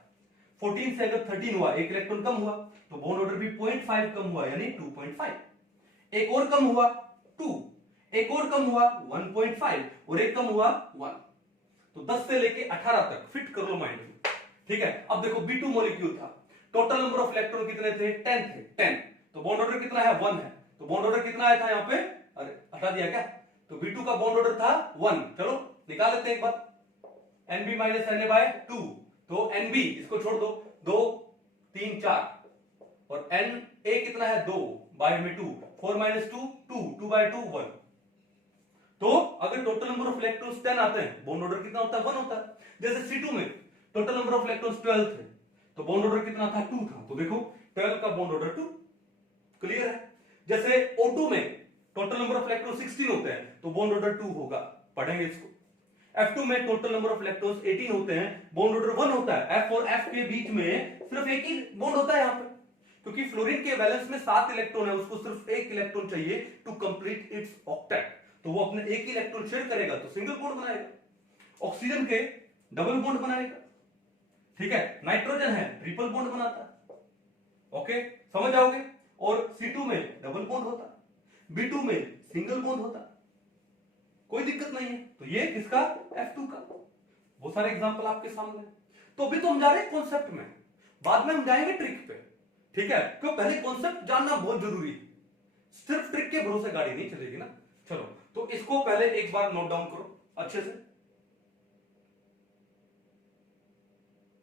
14 से अगर 13 हुआ, एक इलेक्ट्रॉन कम हुआ, तो बॉन्ड ऑर्डर भी 0.5 कम हुआ, यानी 2.5। एक और कम हुआ 2, एक और कम हुआ 1.5, और एक कम हुआ 1। तो 10 से लेके 18 तक फिट कर लो माइंड में, ठीक है। अब देखो B2 मॉलिक्यूल था, टोटल नंबर ऑफ इलेक्ट्रॉन कितने थे? 10 थे, 10। तो बॉन्ड ऑर्डर कितना है? 1 है। तो बॉन्ड ऑर्डर कितना आया था यहाँ पे? अरे हटा दिया क्या? तो B2 का बॉन्ड ऑर्डर था 1। चलो निकाल लेते हैं एक बार, NB माइनस Na/2। तो NB इसको छोड़ दो, 2 3 4, और Na कितना है? 2 बाय में 2, 4 माइनस 2 2, 2 बाय 2 1। तो अगर टोटल नंबर ऑफ इलेक्ट्रॉन्स 10 आते हैं, बॉन्ड ऑर्डर कितना होता है? 1 होता है। जैसे C2 में टोटल नंबर ऑफ इलेक्ट्रॉन्स 12 थे, तो बॉन्ड ऑर्डर कितना था? 2 था। तो देखो 12 का बॉन्ड ऑर्डर 2, क्लियर है। जैसे O2 में टोटल नंबर ऑफ इलेक्ट्रॉन 16 होते हैं, तो बॉन्ड ऑर्डर 2 होगा, पढ़ेंगे इसको। F2 में टोटल नंबर ऑफ इलेक्ट्रॉन्स 18 होते हैं, बॉन्ड ऑर्डर 1 होता है। F और F के बीच में सिर्फ एक ही बॉन्ड होता है यहाँ पे, क्योंकि फ्लोरीन के वैलेंस में 7 इलेक्ट्रॉन है, उसको सिर्फ एक इलेक्ट्रॉन चाहिए टू कंप्लीट इट्स ऑक्टेट। तो वो अपने एक ही इलेक्ट्रॉन शेयर करेगा तो सिंगल बॉन्ड बनाएगा। ऑक्सीजन के डबल बॉन्ड बनाएगा, ठीक है। नाइट्रोजन है ट्रिपल बॉन्ड बनाता है, ओके, समझ आओगे। और C2 में डबल बॉन्ड होता है, B2 में सिंगल बॉन्ड होता है, कोई दिक्कत नहीं है। तो ये किसका? F2 का। बहुत सारे एग्जांपल आपके सामने। तो अभी तो हम जा रहे हैं कॉन्सेप्ट में, बाद में हम जाएंगे ट्रिक पे, ठीक है। क्यों? पहले कॉन्सेप्ट जानना बहुत जरूरी है, सिर्फ ट्रिक के भरोसे गाड़ी नहीं चलेगी ना। चलो तो इसको पहले एक बार नोट डाउन करो अच्छे से।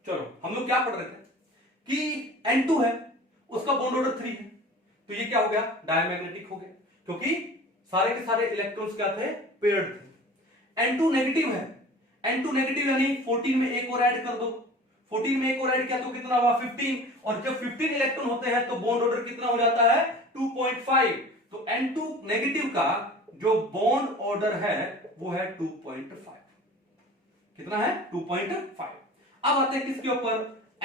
चलो हम लोग क्या पढ़ रहे थे कि N2 है, उसका बॉन्ड ऑर्डर 3 है, तो ये क्या हो गया? डायमैग्नेटिक हो गया, क्योंकि सारे के सारे इलेक्ट्रॉन्स क्या थे? पेयर्ड थे। N2 नेगेटिव है, N2 नेगेटिव यानी 14 में एक और ऐड कर दो, 14 में एक और ऐड किया तो कितना हुआ? 15। और जब 15 इलेक्ट्रॉन होते हैं तो बॉन्ड ऑर्डर कितना हो जाता है? 2.5। तो N2 नेगेटिव का जो बॉन्ड ऑर्डर है वो है 2.5। कितना है? 2.5। अब आते हैं किसके ऊपर?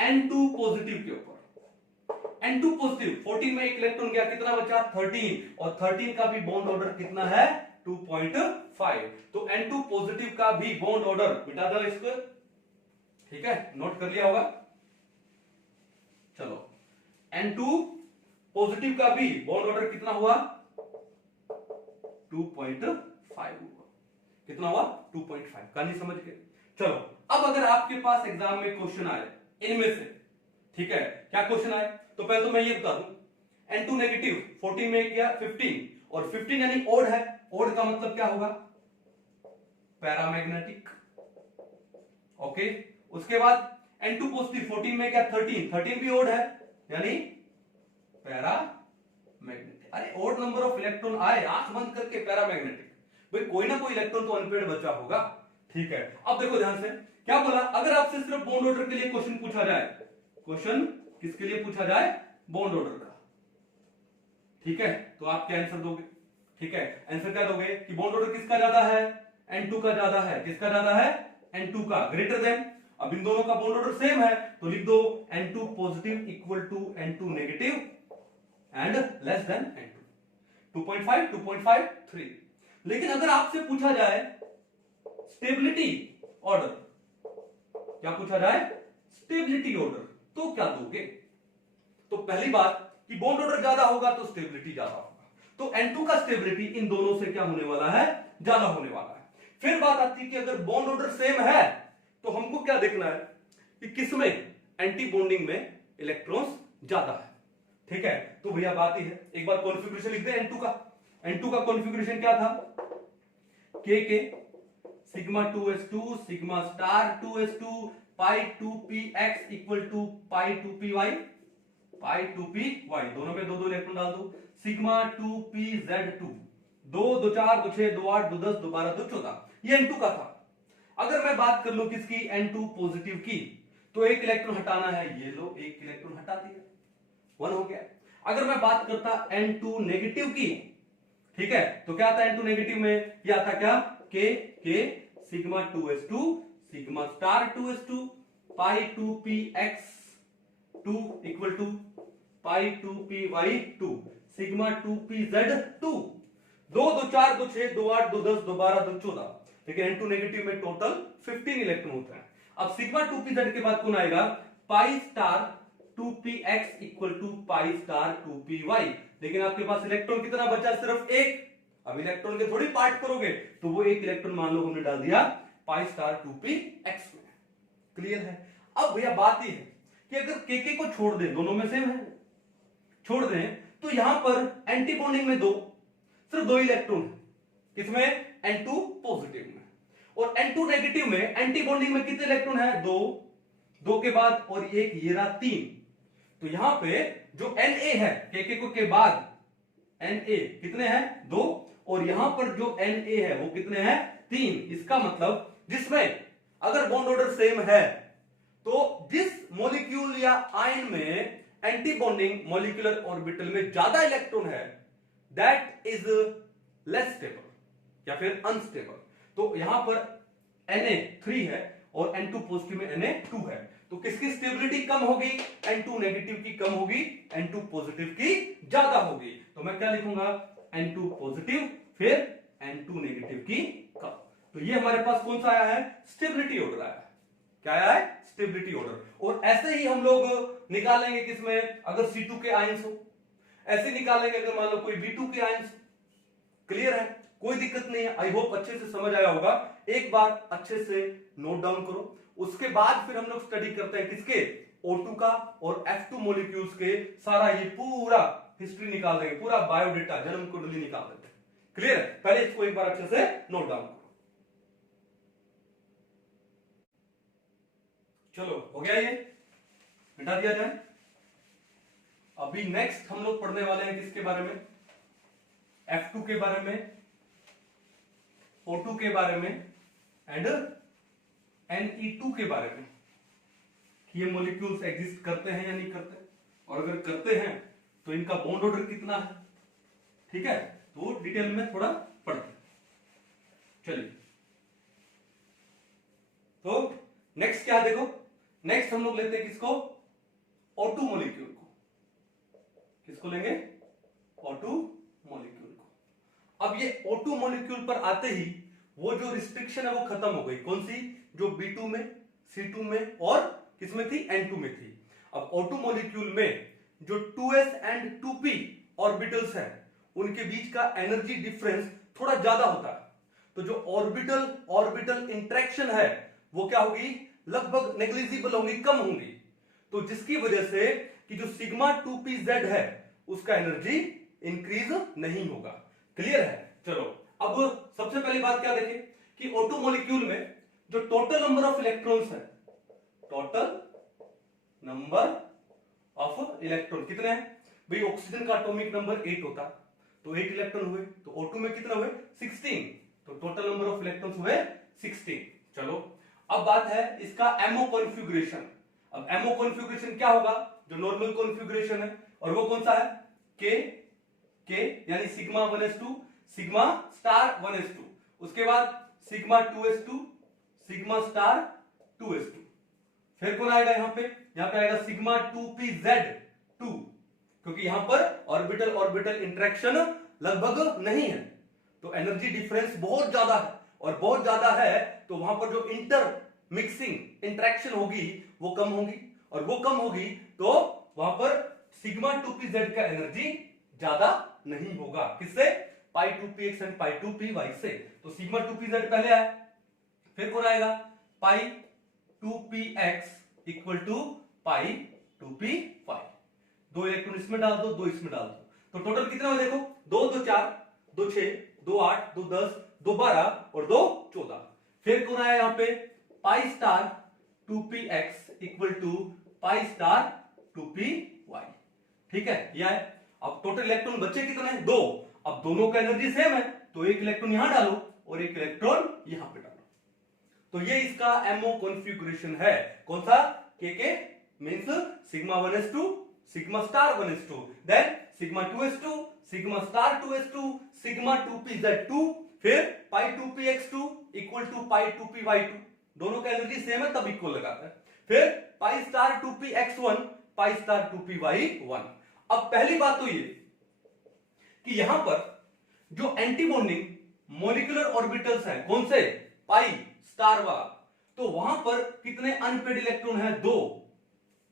N2 पॉजिटिव के ऊपर। N2 पॉजिटिव 14 में एक इलेक्ट्रॉन गया, कितना बचा? 13। और 13 का भी बॉन्ड ऑर्डर कितना है? 2.5। तो N2 पॉजिटिव का भी बॉन्ड ऑर्डर, मिटा दो इसको, ठीक है, नोट कर लिया होगा। चलो N2 पॉजिटिव का भी बॉन्ड ऑर्डर कितना हुआ? 2.5 हुआ। कितना हुआ? 2.5। कहानी समझ गए? चलो अब अगर आपके पास एग्जाम में क्वेश्चन आए इनमें से, ठीक है, क्या क्वेश्चन आए? तो पहले तो मैं ये बता दूं, N2 नेगेटिव 14 में गया 15, और 15 यानी ओड है, ओड का मतलब क्या होगा? Paramagnetic, okay. उसके बाद N2 पॉजिटिव 14 में गया 13, 13 भी ओड है यानी पैरामैग्नेटिक। अरे ओड नंबर ऑफ इलेक्ट्रॉन आए, आंख बंद करके पैरामैग्नेटिक, भाई कोई ना कोई इलेक्ट्रॉन तो अनपेड बचा होगा, ठीक है। अब देखो ध्यान से, क्या बोला? अगर आपसे सिर्फ बॉन्ड ऑर्डर के लिए क्वेश्चन पूछा जाए, क्वेश्चन किसके लिए पूछा जाए? बॉन्ड ऑर्डर का, ठीक है, तो आप क्या आंसर दोगे? ठीक है, आंसर क्या दोगे कि बॉन्ड ऑर्डर किसका ज्यादा है? N2 का ज्यादा है। किसका ज्यादा है? N2 का, ग्रेटर देन। अब इन दोनों का बॉन्ड ऑर्डर सेम है तो लिख दो N2 positive equal to N2 negative and less than N2। 2.5 2.5 3। लेकिन अगर आपसे पूछा जाए स्टेबिलिटी ऑर्डर, क्या पूछा जाए? स्टेबिलिटी ऑर्डर, तो क्या दोगे? तो पहली बात कि बॉन्ड ऑर्डर ज्यादा होगा तो स्टेबिलिटी ज्यादा होगा, तो N2 का स्टेबिलिटी इन दोनों से क्या होने वाला है? ज्यादा होने वाला है। फिर बात आती है कि अगर बॉन्ड ऑर्डर सेम है तो हमको क्या देखना है कि किसमें एंटी बॉन्डिंग में इलेक्ट्रॉन्स ज्यादा है, ठीक है। तो भैया बात ही है, एक बार कॉन्फ़िगरेशन लिख दे N2 का। N2 का कॉन्फ़िगरेशन क्या था? K sigma 2s2 sigma star 2s2 pi 2px equal to pi 2py, pi 2py, दोनों में दो दो इलेक्ट्रॉन डाल दो। सिग्मा 2pz2, 2 2 4 2 6 2 8 2 10 2 12 2 14, ये N2 का था। अगर मैं बात कर लूं किसकी? N2 पॉजिटिव की, तो एक इलेक्ट्रॉन हटाना है, ये लो एक इलेक्ट्रॉन हटा दिया, 1 हो गया। अगर मैं बात करता N2 नेगेटिव की, ठीक है, तो क्या आता है N2 नेगेटिव में? ये आता क्या? K sigma 2s2 sigma star 2s2 pi 2px2 equal to pi 2py2 sigma 2pz2, 2 2 4 2 6 2 8 2 10 2 12 2 14। लेकिन N2 नेगेटिव में टोटल 15 इलेक्ट्रॉन होता है। अब सिग्मा 2pz के बाद कौन आएगा? Pi star 2px equal to pi star 2py। लेकिन आपके पास इलेक्ट्रॉन कितना बचा? सिर्फ एक। अब इलेक्ट्रॉन के थोड़ी पार्ट करोगे, तो वो एक इलेक्ट्रॉन मान लो हमने डाल दिया पाई स्टार 2px में। क्लियर है? अब भैया बात यह है कि अगर के को छोड़ दें, दोनों में सेम है, छोड़ दें तो यहां पर एंटी बॉन्डिंग में सिर्फ 2 इलेक्ट्रॉन है। किसमें? N2 पॉजिटिव में। और N2 नेगेटिव में एंटी बॉन्डिंग में कितने इलेक्ट्रॉन है? 2 के बाद और एक ये रहा 3। तो यहां पे जो Na है के के बाद Na कितने हैं? 2। और यहां पर जो Na है वो कितने हैं? 3। इसका मतलब जिसमें अगर बॉन्ड ऑर्डर सेम है तो जिस मॉलिक्यूल या आयन में एंटी बॉन्डिंग मॉलिक्यूलर ऑर्बिटल में ज्यादा इलेक्ट्रॉन है दैट इज लेस स्टेबल या फिर अनस्टेबल। तो यहां पर Na3 है और N2 पॉजिटिव में Na2 है, तो किसकी स्टेबिलिटी कम होगी? N2 नेगेटिव की कम होगी, N2 पॉजिटिव की ज्यादा होगी। तो मैं क्या लिखूंगा? N2 पॉजिटिव फिर N2 नेगेटिव की कम। तो ये हमारे पास कौन सा आया है? स्टेबिलिटी ऑर्डर आया है। क्या आया है? Stability order. और ऐसे ही हम लोग निकालेंगे किसमें? अगर C2 के आयंस हो, ऐसे निकालेंगे अगर मान लो कोई B2 के आयंस। क्लियर है? कोई दिक्कत नहीं है। आई होप अच्छे से समझ आया होगा। एक बार अच्छे से नोट डाउन करो, उसके बाद फिर हम लोग स्टडी करते हैं किसके? O2 का और F2 मॉलिक्यूल्स के सारा ये पूरा हिस्ट्री निकाल देंगे, पूरा बायोडेटा, जन्म कुंडली निकाल देंगे। क्लियर है? पहले इसको एक बार अच्छे से नोट डाउन करो। चलो हो गया, ये मिटा दिया जाए। अभी नेक्स्ट हम लोग पढ़ने वाले हैं किसके बारे में? F2 के बारे में, O2 के बारे में एंड Ne2 के बारे में, कि ये मॉलिक्यूल्स एग्जिस्ट करते हैं या नहीं करते, और अगर करते हैं तो इनका बॉन्ड ऑर्डर कितना है। ठीक है? तो डिटेल में थोड़ा पढ़ते हैं। चलिए, तो नेक्स्ट क्या देखो, नेक्स्ट हम लोग लेते हैं किसको? O2 मॉलिक्यूल को। किसको लेंगे? O2 मॉलिक्यूल को। अब ये O2 मॉलिक्यूल पर आते ही वो जो रिस्ट्रिक्शन है वो खत्म हो गई। कौन सी? जो B2 में, C2 में और किसमें थी? N2 में थी। अब O2 मॉलिक्यूल में जो 2s एंड 2p ऑर्बिटल्स हैं उनके बीच का एनर्जी डिफरेंस थोड़ा ज्यादा होता है। तो जो ऑर्बिटल ऑर्बिटल इंटरेक्शन है वो क्या होगी? लगभग नेग्लिजिबल होंगी, कम होंगी। तो जिसकी वजह से कि जो सिग्मा 2pz है उसका एनर्जी इंक्रीज नहीं होगा। क्लियर है? चलो, अब सबसे पहली बात क्या देखें कि O2 मॉलिक्यूल में जो टोटल नंबर ऑफ इलेक्ट्रॉन्स है, टोटल नंबर ऑफ इलेक्ट्रॉन कितने हैं? भाई ऑक्सीजन का एटॉमिक नंबर 8 होता, तो 8 इलेक्ट्रॉन हुए। तो O2 में कितना हुए? 16। तो टोटल नंबर ऑफ इलेक्ट्रॉन्स हुए 16। चलो, अब बात है इसका एमओ कॉन्फ़िगरेशन। अब एमओ कॉन्फ़िगरेशन क्या होगा? जो नॉर्मल कॉन्फ़िगरेशन है, और वो कौन सा है? के यानी sigma 1s2 sigma star 1s2, उसके बाद sigma 2s2 sigma star 2s2। फिर कौन आएगा यहां पे? यहां पे आएगा सिग्मा 2pz2, क्योंकि यहां पर ऑर्बिटल ऑर्बिटल इंटरेक्शन लगभग नहीं है, तो एनर्जी डिफरेंस बहुत ज्यादा है, और बहुत ज्यादा है तो वहां पर जो इंटर मिक्सिंग इंटरेक्शन होगी वो कम होगी, और वो कम होगी तो वहां पर सिग्मा 2pz का एनर्जी ज्यादा नहीं होगा। किससे? पाई 2px एंड पाई 2py से। तो सिग्मा 2pz पहले आया, फिर कौन आएगा? Pi 2px equal to pi 2py। 2 electron इसमें डाल दो, 2 इसमें डाल दो, तो टोटल कितना हो? देखो, 2 2 4 2 6 2 8 2 10 2 12 और 2 14। फिर कौन आया यहां पे? Pi star 2px equal to pi star 2py। ठीक है? यह है। अब टोटल इलेक्ट्रॉन बचे कितने हैं? 2। अब दोनों का एनर्जी सेम है, तो एक इलेक्ट्रॉन यहां डालो और एक इलेक्ट्रॉन यहां पे डालो। तो ये इसका एमओ कॉन्फ़िगरेशन है। कौन सा? के means sigma 1s2 sigma star 1s2, then sigma 2s2 sigma star 2s2 sigma 2pz2, फिर पाई 2px2 equal to pi 2py2। दोनों का एनर्जी सेम है तब इक्वल लगाता है। फिर pi star 2px1 pi star 2py1। अब पहली बात तो ये कि यहां पर जो एंटी बॉन्डिंग मॉलिक्यूलर ऑर्बिटल्स हैं, कौन से? पाई स्टार वाला, तो वहां पर कितने अनपेड इलेक्ट्रॉन है? 2।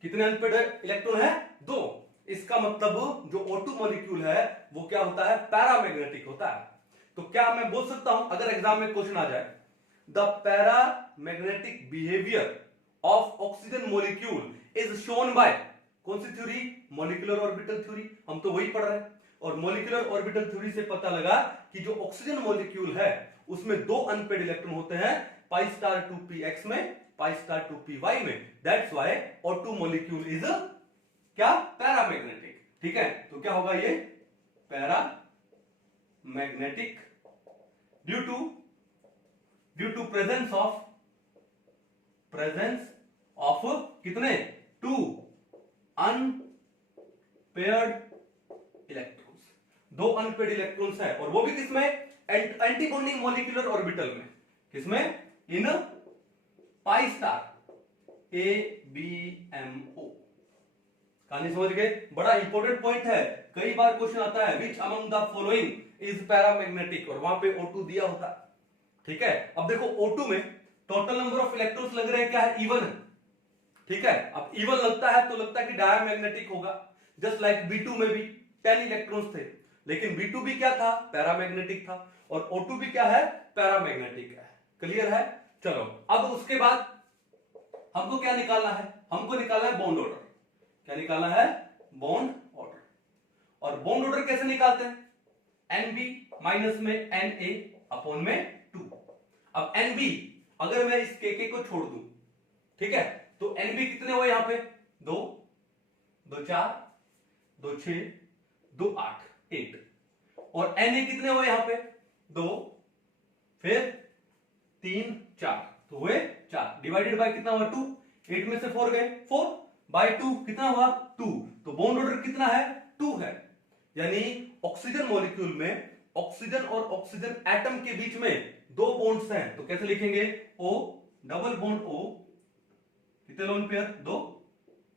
कितने अनपेड इलेक्ट्रॉन है? 2। इसका मतलब जो O2 मॉलिक्यूल है वो क्या होता है? पैरामैग्नेटिक होता है। तो क्या मैं बोल सकता हूं, अगर एग्जाम में क्वेश्चन आ जाए, the paramagnetic behaviour of oxygen molecule is shown by कौन सी थ्योरी? Molecular orbital theory. हम तो वही पढ़ रहे हैं। और मॉलिक्यूलर ऑर्बिटल थ्योरी से पता लगा कि जो ऑक्सीजन मॉलिक्यूल है उसमें दो अनपेड इलेक्ट्रॉन होते हैं, पाई स्टार 2p में, पाई स्टार 2py में। That's why O2 molecule is क्या? पैरामैग्नेटिक। ठीक है, तो क्या होगा ये? Paramagnetic due to presence of कितने? Two unpaired electrons. दो अनपेयर्ड इलेक्ट्रॉन्स है, और वो भी किसमें? एंटी बॉन्डिंग मॉलिक्यूलर ऑर्बिटल में। किसमें? इन पाई स्टार ABMO। कहानी समझ गए? बड़ा इंपॉर्टेंट पॉइंट है, कई बार क्वेश्चन आता है which among the following is paramagnetic, और वहां पे O2 दिया होता। ठीक है, अब देखो O2 में टोटल नंबर ऑफ इलेक्ट्रॉन्स लग रहे हैं क्या है? इवन है। ठीक है, अब इवन लगता है तो लगता है कि डायमैग्नेटिक होगा। जस्ट लाइक B2 में भी 10 इलेक्ट्रॉन्स थे, लेकिन B2 भी क्या था? पैरामैग्नेटिक था। और O2 भी क्या है? पैरामैग्नेटिक है। क्लियर है? चलो, अब उसके बाद हमको क्या निकालना है? हमको निकालना है बॉन्ड ऑर्डर। क्या निकालना है? Bond order. और बॉन्ड ऑर्डर कैसे निकालते हैं? NB माइनस में Na अपॉन में 2। अब NB अगर मैं इस KK को छोड़ दूं, ठीक है, तो NB कितने हुए यहां पे? 2 2 4 2 6 2 8 8। और Na कितने हुए यहां पे? 2 फिर 3 4, तो हुए 4। डिवाइडेड बाय कितना हुआ? 2। 8 में से 4 गए, 4 बाय 2 कितना हुआ? 2। तो बॉन्ड ऑर्डर कितना है? 2 है। यानी ऑक्सीजन मॉलिक्यूल में ऑक्सीजन और ऑक्सीजन एटम के बीच में दो बॉन्ड्स हैं, तो कैसे लिखेंगे? O डबल बॉन्ड O, कितने लोन पेयर? 2।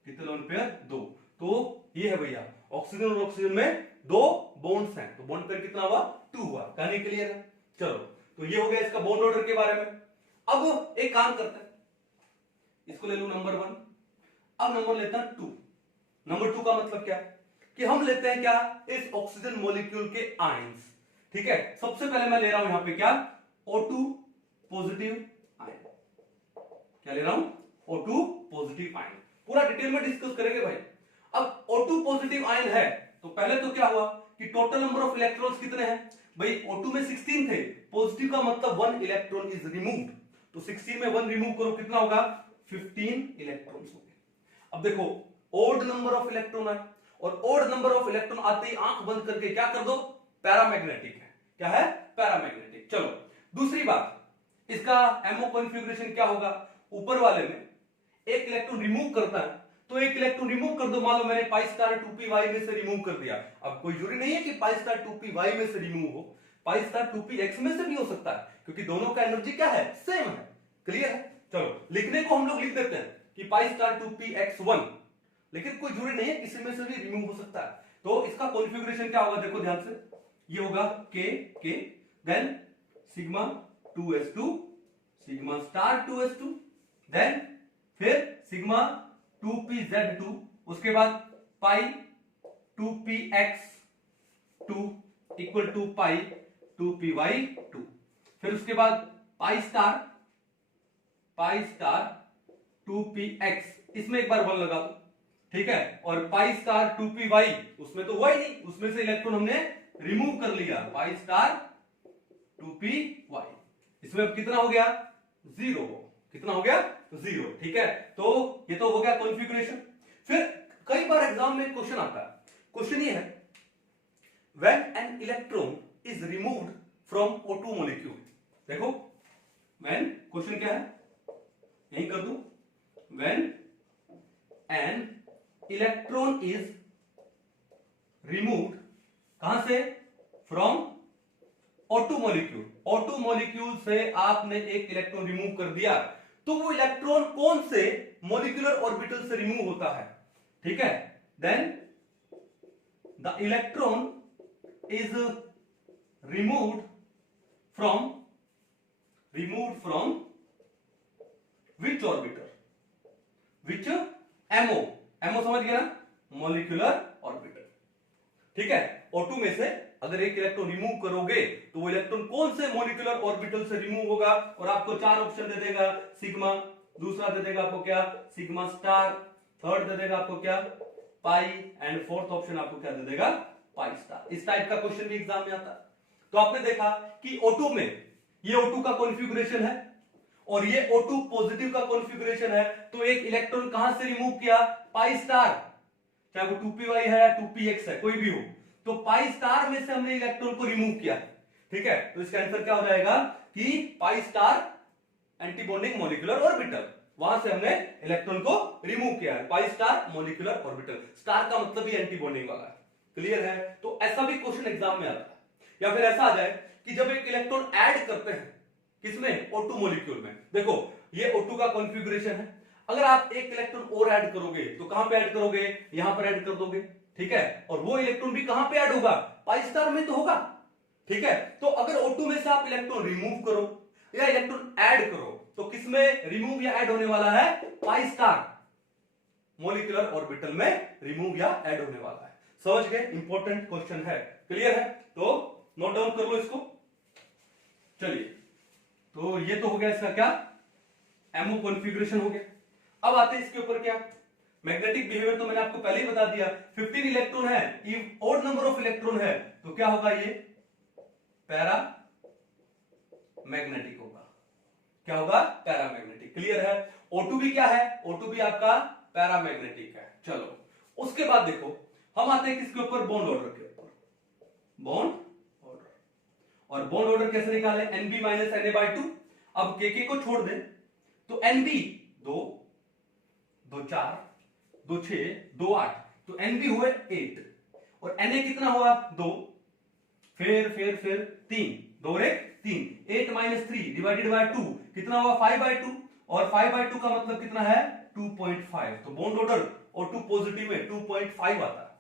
कितने लोन पेयर? 2। तो ये है भैया, ऑक्सीजन और ऑक्सीजन में दो बॉन्ड्स हैं, तो बॉन्ड पेयर कितना हुआ? 2 हुआ। कहानी क्लियर है? चलो, तो ये हो गया इसका बॉन्ड ऑर्डर के बारे में। अब एक काम करते हैं, इसको ले लूं नंबर 1। अब नंबर लेता है 2। नंबर 2 का मतलब क्या है? कि हम लेते हैं क्या? इस ऑक्सीजन मॉलिक्यूल के आयंस। ठीक है, सबसे पहले मैं ले रहा हूं यहां पे क्या? O2 positive ion. क्या ले रहा हूं? O2 positive ion. पूरा डिटेल में डिस्कस करेंगे भाई। अब O2 पॉजिटिव आयन है, तो पहले तो क्या हुआ कि टोटल नंबर ऑफ इलेक्ट्रॉन्स कितने हैं भाई? O2 में 16 थे, पॉजिटिव का मतलब 1 इलेक्ट्रॉन इज रिमूव्ड, तो 16 में 1 रिमूव करो, कितना होगा? 15 इलेक्ट्रॉन्स होंगे। अब देखो, ओड नंबर ऑफ इलेक्ट्रॉन है, और ओड नंबर ऑफ इलेक्ट्रॉन आते ही आंख बंद करके क्या कर दो? पैरामैग्नेटिक है। क्या है? पैरामैग्नेटिक। चलो, दूसरी बात, इसका एमओ कॉन्फ़िगरेशन क्या होगा? ऊपर वाले में एक इलेक्ट्रॉन रिमूव करता है, तो एक इलेक्ट्रॉन रिमूव कर दो। मान लो मैंने पाई स्टार 2py में से रिमूव कर दिया। अब कोई जरूरी नहीं है कि पाई स्टार 2py में से रिमूव हो, पाई स्टार 2px में से भी हो सकता है, क्योंकि दोनों का एनर्जी क्या है? सेम है। क्लियर है? चलो, लिखने को हम लोग लिख देते हैं कि पाई स्टार 2px1, लेकिन कोई जरूरी नहीं है, किसी में से भी रिमूव हो सकता है। तो इसका कॉन्फ़िगरेशन क्या होगा? देखो ध्यान से, ये होगा k then sigma 2s2 sigma star 2s2 then फिर सिग्मा 2pz2, उसके बाद पाई 2px2 equal to pi 2py2, फिर उसके बाद पाई स्टार 2px, इसमें एक बार 1 लगा दो। ठीक है, और पाई स्टार 2py, उसमें तो हुआ ही नहीं, उसमें से इलेक्ट्रॉन हमने रिमूव कर लिया, पाई स्टार 2py। इसमें अब कितना हो गया? 0। कितना हो गया? 0। ठीक है, तो ये तो हो गया कॉन्फ़िगरेशन। फिर कई बार एग्जाम में क्वेश्चन आता है, क्वेश्चन ये है, when an electron is removed from O2 molecule. देखो, व्हेन, क्वेश्चन क्या है? यहीं कर दूं, when an electron is removed, कहां से? From O2 molecule. O2 molecule से आपने एक इलेक्ट्रॉन रिमूव कर दिया, तो वो इलेक्ट्रॉन कौन से मॉलिक्यूलर ऑर्बिटल से रिमूव होता है? ठीक है, then the electron is removed from which orbital? Which? MO. MO समझ गया ना? Molecular orbital. ठीक है, O2 में से अगर एक इलेक्ट्रॉन रिमूव करोगे तो वो इलेक्ट्रॉन कौन से मॉलिक्यूलर ऑर्बिटल से रिमूव होगा? और आपको 4 ऑप्शन दे देगा, सिग्मा दूसरा दे देगा आपको क्या, सिग्मा स्टार, थर्ड दे देगा आपको क्या, पाई, एंड फोर्थ ऑप्शन आपको क्या दे देगा, पाई स्टार। इस टाइप का क्वेश्चन भी एग्जाम में आता है। तो आपने देखा कि O2 में ये O2 का कॉन्फ़िगरेशन है और ये O2 पॉजिटिव का कॉन्फ़िगरेशन है, तो एक इलेक्ट्रॉन कहां से रिमूव किया, पाई स्टार, चाहे वो 2py है या 2px है, कोई भी हो, तो पाई स्टार में से हमने इलेक्ट्रॉन को रिमूव किया। ठीक है, तो इसका आंसर क्या हो जाएगा कि pi star antibonding molecular orbital, वहां से हमने इलेक्ट्रॉन को रिमूव किया है, pi star molecular orbital. Star का मतलब ही एंटीबॉन्डिंग वाला है। क्लियर है? तो ऐसा भी क्वेश्चन एग्जाम में आता है। या फिर ऐसा आ जाए कि जब एक इलेक्ट्रॉन ऐड करते हैं किसमें, O2 मॉलिक्यूल में, देखो ये O2 का कॉन्फ़िगरेशन है, अगर आप एक इलेक्ट्रॉन और ऐड करोगे तो कहां पे ऐड करोगे, यहां पर ऐड कर दोगे। ठीक है, और वो इलेक्ट्रॉन भी कहां पे ऐड होगा, पाई स्टार में तो होगा। ठीक है, तो अगर O2 में से आप इलेक्ट्रॉन रिमूव करो या इलेक्ट्रॉन ऐड करो तो किसमें रिमूव या ऐड होने वाला है, पाई स्टार मॉलिक्यूलर ऑर्बिटल में रिमूव या ऐड होने वाला है। समझ गए? इंपॉर्टेंट क्वेश्चन है। क्लियर है? तो नोट डाउन कर लो इसको। चलिए, तो ये तो हो गया इसका क्या, एमओ कॉन्फ़िगरेशन हो गया। अब आते हैं इसके ऊपर क्या, मैग्नेटिक बिहेवियर। तो मैंने आपको पहले ही बता दिया, 15 इलेक्ट्रॉन है, if odd number of electron है तो क्या होगा, ये पैरा मैग्नेटिक होगा। क्या होगा, पैरामैग्नेटिक। क्लियर है? O2 भी क्या है, O2 भी आपका पैरामैग्नेटिक है। चलो, उसके बाद देखो हम आते हैं किसके ऊपर, बॉन्ड ऑर्डर के ऊपर। बॉन्ड ऑर्डर, और बॉन्ड ऑर्डर कैसे निकाले, Nb माइनस Na/2। अब के को छोड़ दें तो Nb 2, 2 4, 2 6, 2 8, तो Nb हुए 8 और Na कितना हुआ, 2, फिर 3, 2 और 1 3, 8 माइनस 3 डिवाइडेड बाय 2 कितना हुआ, 5/2, और 5/2 का मतलब कितना है, 2.5। तो बॉन्ड ऑर्डर O2 पॉजिटिव में 2.5 आता है।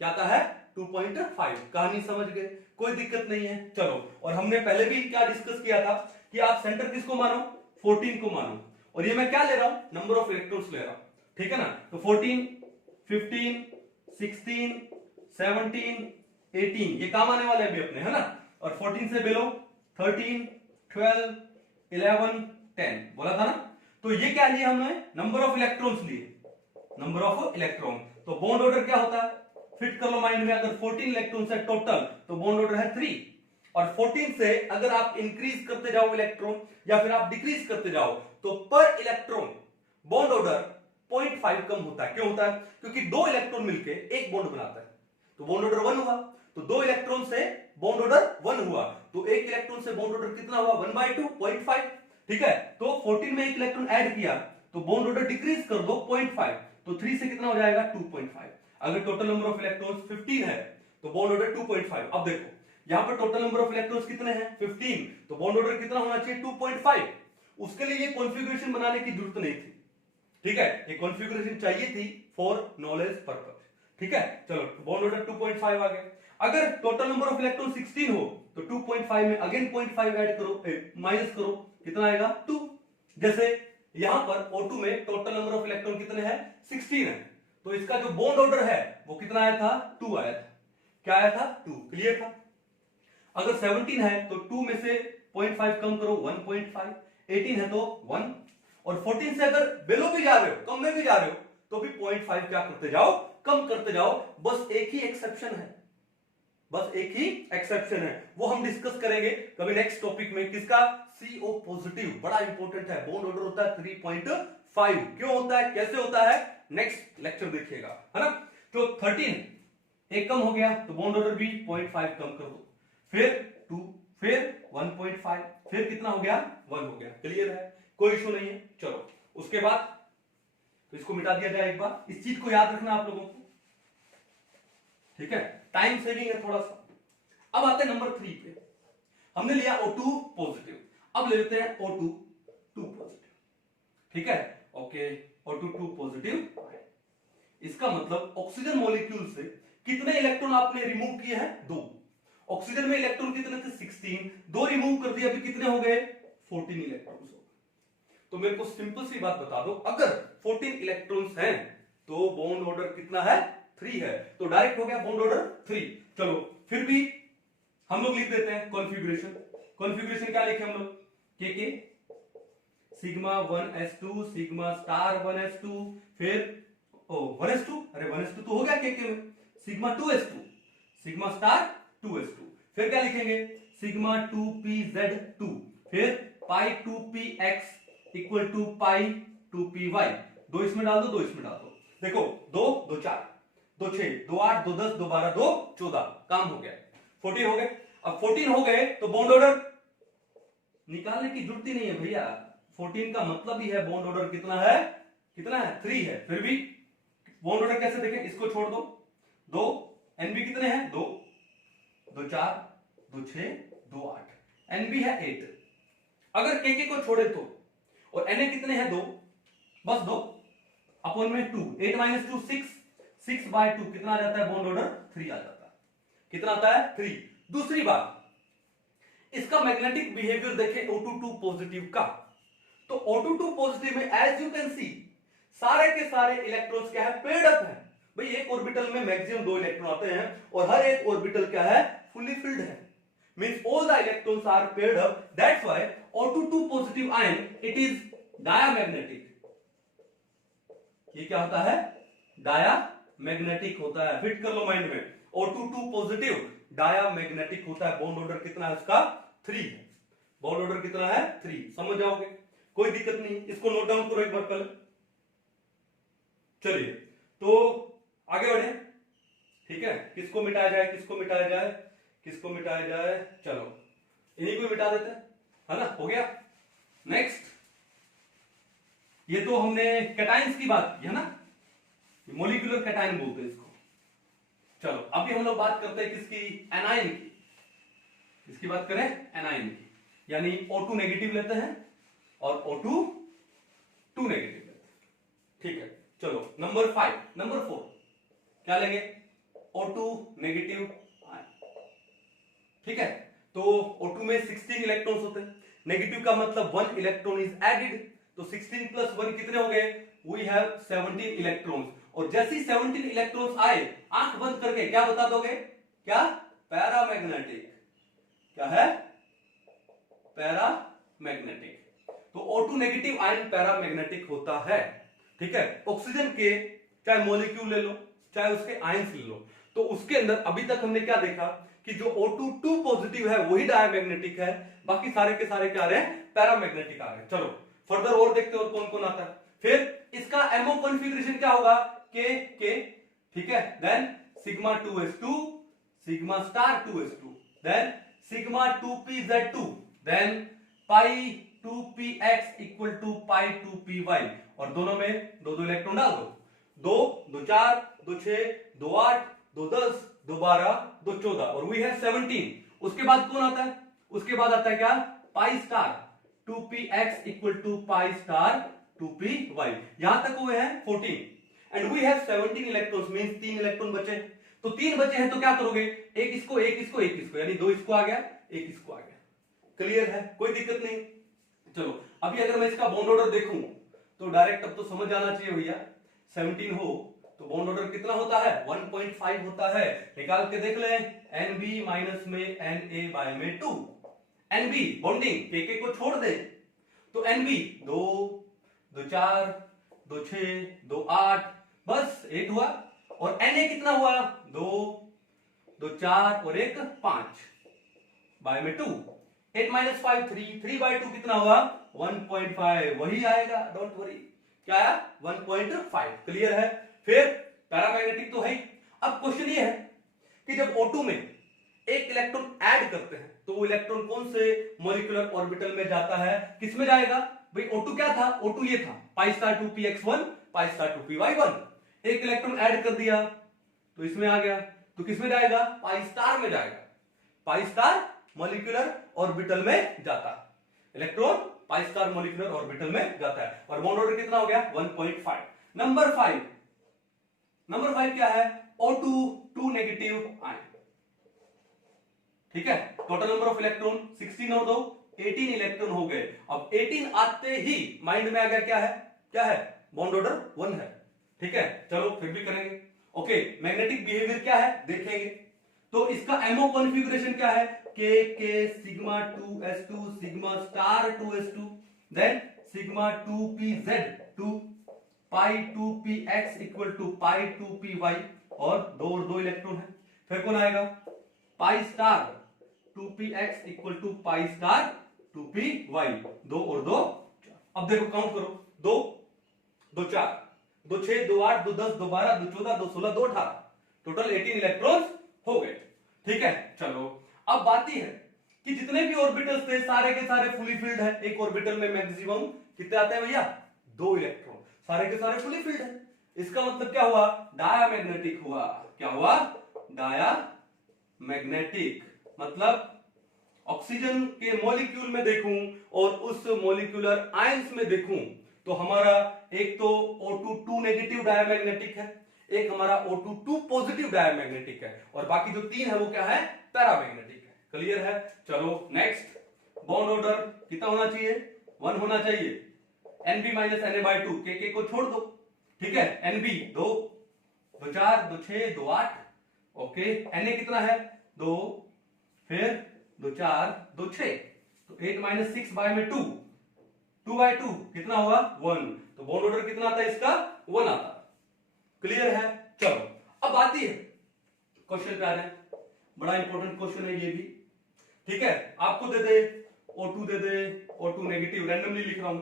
क्या आता है, 2.5। कहानी समझ गए, कोई दिक्कत नहीं है। चलो, और हमने पहले भी क्या डिस्कस किया था कि आप सेंटर किसको मानो, 14 को मानो, और ये मैं क्या ले रहा हूं, नंबर ऑफ इलेक्ट्रॉन्स ले रहा हूं। ठीक है ना, तो 14, 15, 16, 17, 18 ये काम आने वाले अभी अपने, है ना, और 14 से बिलो 13, 12, 11, 10 बोला था ना। तो ये क्या लिए हमने, नंबर ऑफ इलेक्ट्रॉन्स लिए, नंबर ऑफ इलेक्ट्रॉन। तो बॉन्ड ऑर्डर क्या होता है, फिट कर लो माइंड में, अगर 14 इलेक्ट्रॉन्स है टोटल तो बॉन्ड ऑर्डर है 3, और 14 से अगर आप इंक्रीज करते जाओ इलेक्ट्रॉन या फिर आप डिक्रीज करते जाओ तो पर इलेक्ट्रॉन बॉन्ड ऑर्डर 0.5 कम होता है। क्यों होता है, क्योंकि 2 इलेक्ट्रॉन मिलके एक बॉन्ड बनाता है, तो बॉन्ड ऑर्डर 1 हुआ, तो 2 इलेक्ट्रॉन से बॉन्ड ऑर्डर 1 हुआ, तो एक इलेक्ट्रॉन से बॉन्ड ऑर्डर कितना हुआ, 1/2, 0.5। ठीक है, तो 14 में एक इलेक्ट्रॉन ऐड किया तो बॉन्ड ऑर्डर डिक्रीज कर दो 0.5, तो 3 से कितना हो जाएगा, 2.5। अगर टोटल नंबर ऑफ इलेक्ट्रॉन्स 15 है तो बॉन्ड ऑर्डर 2.5। अब देखो यहां पर टोटल नंबर ऑफ इलेक्ट्रॉन्स कितने हैं, 15, तो बॉन्ड ऑर्डर कितना होना चाहिए, 2.5। उसके लिए ये कॉन्फ़िगरेशन बनाने की जरूरत नहीं थी। ठीक है, ये कॉन्फ़िगरेशन चाहिए थी फॉर नॉलेज पर्पस। ठीक है, चलो बॉन्ड ऑर्डर 2.5 आ गया। अगर टोटल नंबर ऑफ इलेक्ट्रॉन 16 हो तो 2.5 में अगेन 0.5 ऐड करो, माइनस करो, कितना आएगा, 2। जैसे यहां पर O2 में टोटल नंबर ऑफ इलेक्ट्रॉन कितने हैं, 16 है, तो इसका जो बॉन्ड ऑर्डर है वो कितना आया था, 2 आया था। क्या आया था, 2। क्लियर था? अगर 17 है तो 2 में से 0.5 कम करो, 1.5, 18 है तो 1, और 14 से अगर बिलो भी जा रहे हो, कम में भी जा रहे हो, तो भी 0.5 क्या करते जाओ, कम करते जाओ। बस एक ही एक्सेप्शन है, बस एक ही एक्सेप्शन है, वो हम डिस्कस करेंगे कभी नेक्स्ट टॉपिक में। किसका, CO पॉजिटिव, बड़ा इंपॉर्टेंट है। बॉन्ड ऑर्डर होता है 3.5। क्यों होता है, कैसे होता है, नेक्स्ट लेक्चर देखिएगा, है ना। तो 13 एक कम हो गया तो बॉन्ड ऑर्डर भी 0.5 कम कर दो, फिर 2, फिर 1.5, फिर कितना हो गया, 1 हो गया। क्लियर है, कोई इशू नहीं है। चलो उसके बाद तो इसको मिटा दिया जाए एक बार, इस चीज को याद रखना आप लोगों को। ठीक है, टाइम सेविंग है थोड़ा सा। अब आते हैं नंबर 3 पे। हमने लिया O2 पॉजिटिव, अब ले लेते हैं O2 2 पॉजिटिव। ठीक है, ओके, O2 2 पॉजिटिव। इसका मतलब ऑक्सीजन मॉलिक्यूल से कितने इलेक्ट्रॉन आपने रिमूव किए हैं, 2। ऑक्सीजन में इलेक्ट्रॉन कितने थे, 16, 2 रिमूव कर दिए, अभी कितने हो गए, 14 इलेक्ट्रॉन्स हो गए। तो मेरे को सिंपल सी बात बता दो, अगर 14 इलेक्ट्रॉन्स हैं तो बॉन्ड ऑर्डर कितना है, 3 है, तो डायरेक्ट हो गया बॉन्ड ऑर्डर 3। चलो फिर भी हम लोग लिख देते हैं कॉन्फ़िगरेशन। कॉन्फ़िगरेशन क्या लिखे हम लोग, के sigma 1s2 sigma star 1s2 फिर 1s2, अरे 1s2 तो हो गया के में, sigma 2s2 sigma star 2s2, फिर क्या लिखेंगे सिग्मा 2pz2, फिर पाई 2px equal to pi 2py, दो इसमें डाल दो, दो इसमें डाल दो, देखो 2 2 4 2 6 2 8 2 10 2 12 2 14, काम हो गया, 14 हो गए। अब 14 हो गए तो बॉन्ड ऑर्डर निकालने की जरूरत ही नहीं है भैया, 14 का मतलब ही है बॉन्ड ऑर्डर कितना है, कितना है 3 है, फिर भी बॉन्ड ऑर्डर कैसे देखें, इसको छोड़ दो, 2 एनबी कितने हैं 2 2 4 2 6 2 8, एनबी है 8, अगर के को छोड़े तो, और एनए कितने हैं 2, बस 2 अपॉन में 2, 8 माइनस 2 6, 6 बाय 2 कितना आ जाता है बॉन्ड ऑर्डर 3 आ जाता है, कितना आता है 3। दूसरी बात, इसका मैग्नेटिक बिहेवियर देखें O22 पॉजिटिव का, तो O22 पॉजिटिव में एज यू कैन सी सारे के सारे इलेक्ट्रॉन्स क्या है पेयर्ड अप है भाई, एक ऑर्बिटल में मैक्सिमम 2 इलेक्ट्रॉन आते हैं और हर एक ऑर्बिटल क्या है फुली फिल्ड है, means all the electrons are paired up, that's why O22 positive ion it is diamagnetic, ये क्या होता है डायामैग्नेटिक होता है, फिट कर लो माइंड में, O22 पॉजिटिव डायामैग्नेटिक होता है, बॉन्ड ऑर्डर कितना है उसका 3 है, बॉन्ड ऑर्डर कितना है 3, समझ जाओगे कोई दिक्कत नहीं, इसको नोट डाउन करो एक बार पहले। चलिए तो आगे बढ़े, ठीक है, किसको मिटाया जाए किसको मिटाया जाए किसको मिटाया जाए, चलो इन्हीं को मिटा देते हैं, है ना, हो गया। नेक्स्ट, ये तो हमने कैटाइंस की बात की है ना, मॉलिक्यूलर कैटाइन बोलते हैं इसको। चलो अभी हम लोग बात करते हैं किसकी, एनाइन की, किसकी बात करें एनाइन की, यानी O2 नेगेटिव लेते हैं और O2 2 नेगेटिव लेते हैं, ठीक है। चलो नंबर 5, नंबर 4 क्या लेंगे, O2 नेगेटिव आयन, ठीक है। तो O2 में 16 इलेक्ट्रॉन्स होते हैं, नेगेटिव का मतलब 1 इलेक्ट्रॉन इज एडेड, तो 16 प्लस 1 कितने हो गए, वी हैव 17 इलेक्ट्रॉन्स, और जैसे ही 17 इलेक्ट्रॉन्स आए आंख बंद करके क्या बता दोगे, क्या पैरामैग्नेटिक, क्या है पैरामैग्नेटिक, तो O2 नेगेटिव आयन पैरामैग्नेटिक होता है, ठीक है। ऑक्सीजन के चाहे मॉलिक्यूल ले लो चाहे उसके आयंस ले लो, तो उसके अंदर अभी तक हमने क्या देखा कि जो O2 2 पॉजिटिव है वही डायमैग्नेटिक है, बाकी सारे के सारे क्या आ रहे हैं पैरामैग्नेटिक आ रहे हैं। चलो फर्दर और देखते हैं और कौन कौन आता है, फिर इसका एमओ कॉन्फ़िगरेशन क्या होगा के, ठीक है, then sigma 2s2 sigma star 2s2, then sigma 2pz2, then pi 2px equal to pi 2py, और दोनों में दो दो इलेक्ट्रॉन डाल दो, 2 2 4 2 6 2 8 2 10 2 12 2 14, और वी हैव 17। उसके बाद कौन आता है, उसके बाद आता है क्या pi star 2px equal to pi star 2py, यहां तक हुए हैं 14 and we have 17 electrons, means 3 electron बचे, तो 3 बचे हैं तो क्या करोगे, एक इसको एक इसको एक इसको, यानी 2 इसको आ गया एक इसको आ गया, क्लियर है, कोई दिक्कत नहीं। चलो अभी अगर मैं इसका बॉन्ड ऑर्डर देखूं तो डायरेक्ट अब तो समझ आना चाहिए भैया, 17 हो तो बॉन्ड ऑर्डर कितना होता है 1.5 होता है, निकाल के देख ले, Nb माइनस में Na बाय में 2, Nb बॉन्डिंग के को छोड़ दे तो Nb 2 2 4 2 6 2 8 बस 8 हुआ, और Na कितना हुआ 2 2 4 और 1 5 बाय में 2, 8 माइनस 5 3, 3 बाय 2 कितना हुआ 1.5, वही आएगा, डोंट वरी, क्या आया 1.5, क्लियर है। फिर पैरामैग्नेटिक तो है ही। अब क्वेश्चन ये है कि जब O2 में एक इलेक्ट्रॉन ऐड करते हैं तो वो इलेक्ट्रॉन कौन से मॉलिक्यूलर ऑर्बिटल में जाता है, किस में जाएगा भाई, O2 क्या था, O2 ये था pi star 2px1 pi star 2py1, एक इलेक्ट्रॉन ऐड कर दिया तो इसमें आ गया, तो किस में जाएगा पाई स्टार में जाएगा, पाई स्टार मॉलिक्यूलर ऑर्बिटल में जाता है, electron pi star molecular orbital में जाता है, और बॉन्ड ऑर्डर कितना हो गया 1.5। नंबर 5, नंबर 5 क्या है, O2 2 नेगेटिव आयन, ठीक है, टोटल नंबर ऑफ इलेक्ट्रॉन 16 और 2 18 इलेक्ट्रॉन हो गए। अब 18 आते ही माइंड में आ गया क्या है बॉन्ड ऑर्डर 1 है, ठीक है। चलो फिर भी करेंगे, ओके, मैग्नेटिक बिहेवियर क्या है देखेंगे, तो इसका एमओ कॉन्फ़िगरेशन क्या है, K sigma 2s2 sigma star 2s2, then sigma 2pz two pi 2px equal to pi 2py और दो इलेक्ट्रॉन है। फिर कौन आएगा pi star 2px equal to pi star 2py, दो और दो। अब देखो काउंट करो, दो दो 4, दो 6, दो 8, दो 10, दो 12, दो 14, दो 16, दो 18, टोटल 18 इलेक्ट्रॉन्स हो गए। ठीक है, चलो अब बात यह है कि जितने भी ऑर्बिटल्स थे सारे के सारे फुली फिल्ड है। एक ऑर्बिटल में मैक्सिमम कितने आते हैं भैया, 2 इलेक्ट्रॉन, सारे के सारे फुली फिल्ड है। इसका मतलब क्या हुआ, डायामैग्नेटिक हुआ। क्या हुआ, डायामैग्नेटिक। मतलब ऑक्सीजन के मॉलिक्यूल में देखूं और उस मॉलिक्यूलर आयंस में देखूं तो हमारा एक तो O2 2 नेगेटिव डायामैग्नेटिक है, एक हमारा O2 2 पॉजिटिव डायामैग्नेटिक है, और बाकी जो 3 है वो क्या है, पैरामैग्नेटिक है। क्लियर है। चलो नेक्स्ट, बॉन्ड ऑर्डर कितना होना चाहिए, 1 होना चाहिए। Nb माइनस Na/2, के को छोड़ दो। ठीक है, Nb 2, 2 4, 2 6, 2 8, ओके। Na कितना है, 2, फिर 2 4, 2 6, तो 8 माइनस 6 बाय में 2, 2/2 कितना हुआ, 1। तो बॉन्ड ऑर्डर कितना आता है इसका, 1 आता है। क्लियर है। चलो अब आती है क्वेश्चन पे आ रहे हैं, बड़ा इंपॉर्टेंट क्वेश्चन है ये भी। ठीक है, आपको दे दे O2 दे दे, O2 नेगेटिव, रैंडमली लिख रहा हूं,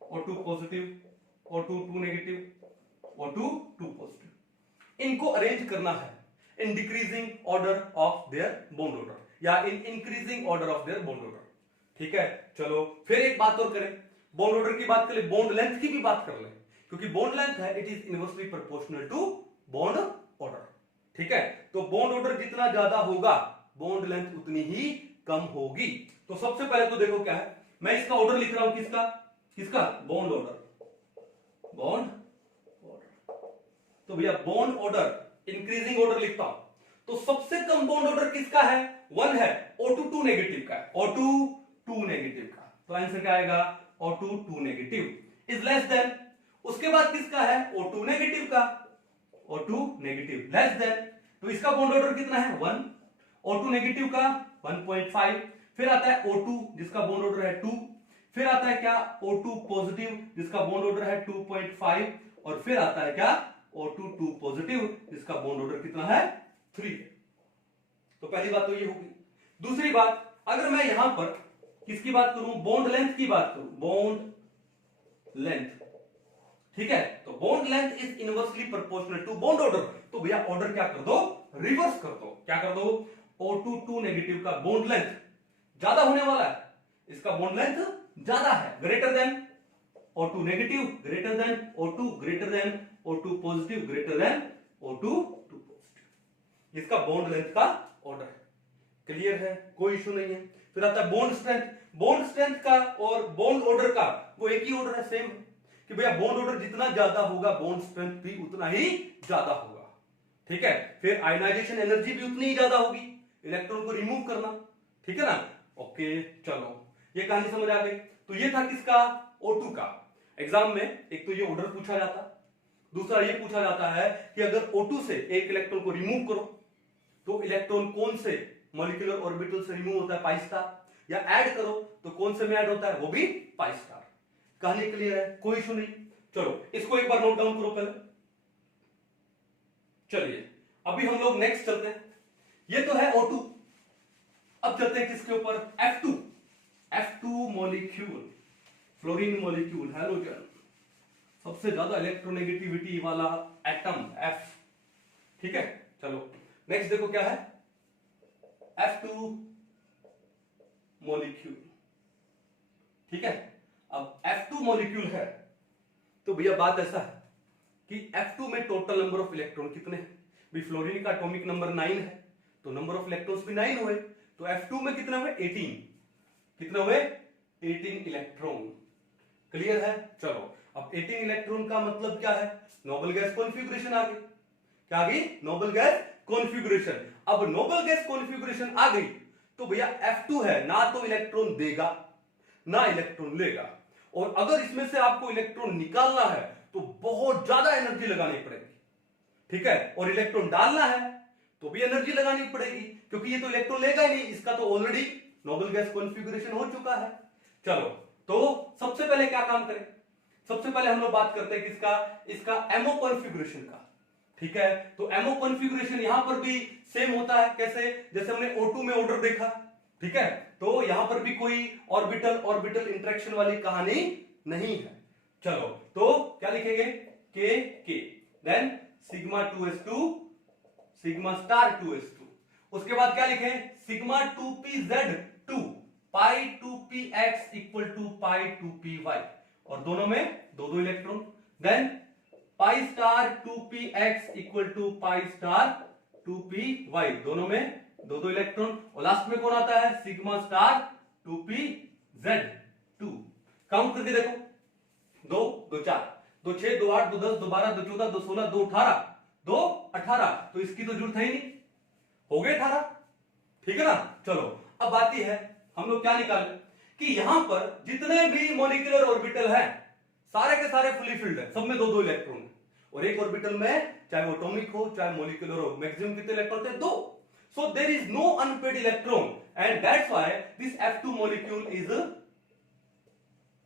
O2 positive, O2 2 negative, O2 2 positive. इनको अरेंज करना है in decreasing order of their bond order या in increasing order of their bond order. ठीक है, चलो फिर एक बात और करें, बॉन्ड ऑर्डर की बात करें, बॉन्ड लेंथ की भी बात कर लें, क्योंकि बॉन्ड लेंथ है it is inversely proportional to bond order. ठीक है, तो बॉन्ड ऑर्डर जितना ज्यादा होगा बॉन्ड लेंथ उतनी ही कम होगी। तो सबसे पहले तो देखो क्या है, मैं इसका ऑर्डर लिख रहा हूं, किसका किसका, बॉन्ड ऑर्डर, बॉन्ड ऑर्डर। तो भैया बॉन्ड ऑर्डर इंक्रीजिंग ऑर्डर लिखता हूं, तो सबसे कम बॉन्ड ऑर्डर किसका है, 1 है, O2 2 नेगेटिव का है, O2 2 नेगेटिव का। तो आंसर क्या आएगा, O2 2 negative is less than, उसके बाद किसका है, O2 नेगेटिव का, O2 नेगेटिव लेस देन, तो इसका बॉन्ड ऑर्डर कितना है, 1, O2 नेगेटिव का 1.5, फिर आता है O2 जिसका बॉन्ड ऑर्डर है 2, फिर आता है क्या, O2 पॉजिटिव जिसका बॉन्ड ऑर्डर है 2.5, और फिर आता है क्या, O2 2 पॉजिटिव जिसका बॉन्ड ऑर्डर कितना है, 3। तो पहली बात तो ये होगी। दूसरी बात, अगर मैं यहां पर किसकी बात करूं, बॉन्ड लेंथ की बात करूं, बॉन्ड लेंथ। ठीक है, तो bond length is inversely proportional to bond order. तो भैया ऑर्डर क्या कर दो, रिवर्स कर दो। क्या कर दो, O2 2 नेगेटिव का बॉन्ड लेंथ ज्यादा होने वाला है, इसका बॉन्ड लेंथ ज्यादा है, greater than O2 negative, greater than O2, greater than O2 positive, greater than O2 2 positive. इसका बॉन्ड लेंथ का ऑर्डर है। क्लियर है, कोई इशू नहीं है। फिर आता है बॉन्ड स्ट्रेंथ। बॉन्ड स्ट्रेंथ का और बॉन्ड ऑर्डर का वो एक ही ऑर्डर है, सेम, कि भैया बॉन्ड ऑर्डर जितना ज्यादा होगा बॉन्ड स्ट्रेंथ भी उतना ही ज्यादा होगा। ठीक है, फिर आयनाइजेशन एनर्जी भी उतनी ही ज्यादा होगी, इलेक्ट्रॉन को रिमूव करना। ठीक है ना, ओके। चलो ये कहानी समझ आ गई। तो ये था किसका, O2 का। एग्जाम में एक तो ये ऑर्डर पूछा जाता, दूसरा ये पूछा जाता है कि अगर O2 से एक इलेक्ट्रॉन को रिमूव करो तो इलेक्ट्रॉन कौन से मॉलिक्यूलर ऑर्बिटल से रिमूव होता है, पाई स्टार, या ऐड करो तो कौन से में ऐड होता है, वो भी पाई स्टार। कहानी क्लियर है, कोई इशू नहीं। चलो इसको एक बार नोट डाउन करो पहले। चलिए अभी हम लोग नेक्स्ट चलते हैं। ये तो है O2, अब चलते हैं किसके ऊपर, F2। F2 molecule, fluorine molecule, halogen, सबसे ज्यादा इलेक्ट्रोनेगेटिविटी वाला एटम F। ठीक है, चलो नेक्स्ट देखो क्या है, F2 मॉलिक्यूल। ठीक है, अब F2 मॉलिक्यूल है तो भैया बात ऐसा है कि F2 में टोटल नंबर ऑफ इलेक्ट्रॉन कितने हैं, भी फ्लोरीन का एटॉमिक नंबर 9 है तो नंबर ऑफ इलेक्ट्रॉन्स भी 9 हुए, तो F2 में कितना हुए, 18। कितना हुए, 18 इलेक्ट्रॉन। क्लियर है। चलो अब 18 इलेक्ट्रॉन का मतलब क्या है, नोबल गैस कॉन्फ़िगरेशन आ गई। क्या आ गई, नोबल गैस कॉन्फ़िगरेशन। अब नोबल गैस कॉन्फ़िगरेशन आ गई तो भैया F2 है, ना तो इलेक्ट्रॉन देगा ना इलेक्ट्रॉन लेगा, और अगर इसमें से आपको इलेक्ट्रॉन निकालना है तो बहुत ज्यादा एनर्जी लगानी पड़ेगी। ठीक है, और इलेक्ट्रॉन डालना है तो भी एनर्जी लगानी पड़ेगी, क्योंकि ये तो इलेक्ट्रॉन लेगा ही नहीं, इसका तो ऑलरेडी नोबल गैस कॉन्फ़िगरेशन हो चुका है। चलो तो सबसे पहले क्या काम करें, सबसे पहले हम लोग बात करते हैं किसका, इसका एमओ कॉन्फ़िगरेशन का। ठीक है, तो एमओ कॉन्फ़िगरेशन यहां पर भी सेम होता है, कैसे, जैसे हमने O2 में ऑर्डर देखा। ठीक है, तो यहां पर भी कोई ऑर्बिटल ऑर्बिटल इंटरेक्शन वाली कहानी नहीं है। चलो, तो क्या लिखेंगे, के then sigma 2s2 sigma star 2s2। उसके बाद क्या लिखें, sigma 2pz2 pi 2px equal to pi 2py, और दोनों में दो दो electron. Then pi star 2px equal to pi star 2py, दोनों में दो दो इलेक्ट्रॉन। और लास्ट में कौन आता है, सिग्मा स्टार 2pz2। काउंट करके देखो, 2 2 4 2 6 2 8 2 10 2 12 2 14 2 16 2 18 2 18, तो इसकी तो जरूरत है ही नहीं, हो गए 18। ठीक है ना। चलो, अब आती है, हम लोग क्या निकाले कि यहां पर जितने भी मॉलिक्यूलर ऑर्बिटल हैं सारे के सारे फुली फिल्ड है, सब में दो दो इलेक्ट्रॉन है, और एक ऑर्बिटल में चाहे वो एटॉमिक हो चाहे मॉलिक्यूलर हो, मैक्सिमम कितने इलेक्ट्रॉन थे, 2। So there is no unpaired electron and that's why this F2 molecule is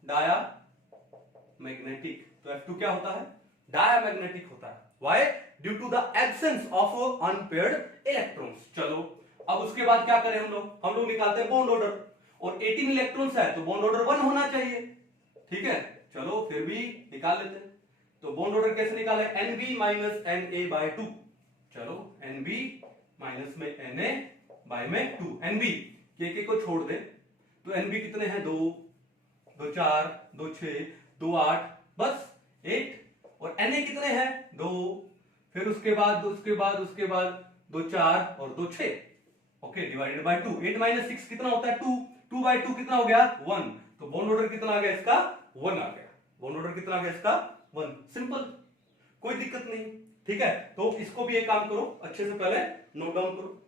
diamagnetic. तो F2 क्या होता है, डायामैग्नेटिक होता है। Why, due to the absence of unpaired electrons. चलो, अब उसके बाद क्या करें, हम लोग निकालते हैं बॉन्ड ऑर्डर, और 18 इलेक्ट्रॉन्स है तो बॉन्ड ऑर्डर 1 होना चाहिए। ठीक है, चलो फिर भी निकाल लेते हैं। तो बॉन्ड ऑर्डर कैसे निकाले, Nb माइनस Na/2। चलो, Nb माइनस में Na बाय में 2। Nb के को छोड़ दे तो Nb कितने हैं, 2 2 4 2 6 2 8, बस 8। और Na कितने हैं, 2, फिर उसके बाद 2 4 और 2 6। Okay, divided by 2। 8 माइनस 6 कितना होता है, 2। 2 बाय 2 कितना हो गया, 1। तो बॉन्ड ऑर्डर कितना आ गया इसका, 1 आ गया। बॉन्ड ऑर्डर कितना आ गया इसका, 1। सिंपल, कोई दिक्कत नहीं। ठीक है, तो इसको भी एक काम करो, अच्छे से पहले नोट डाउन करो।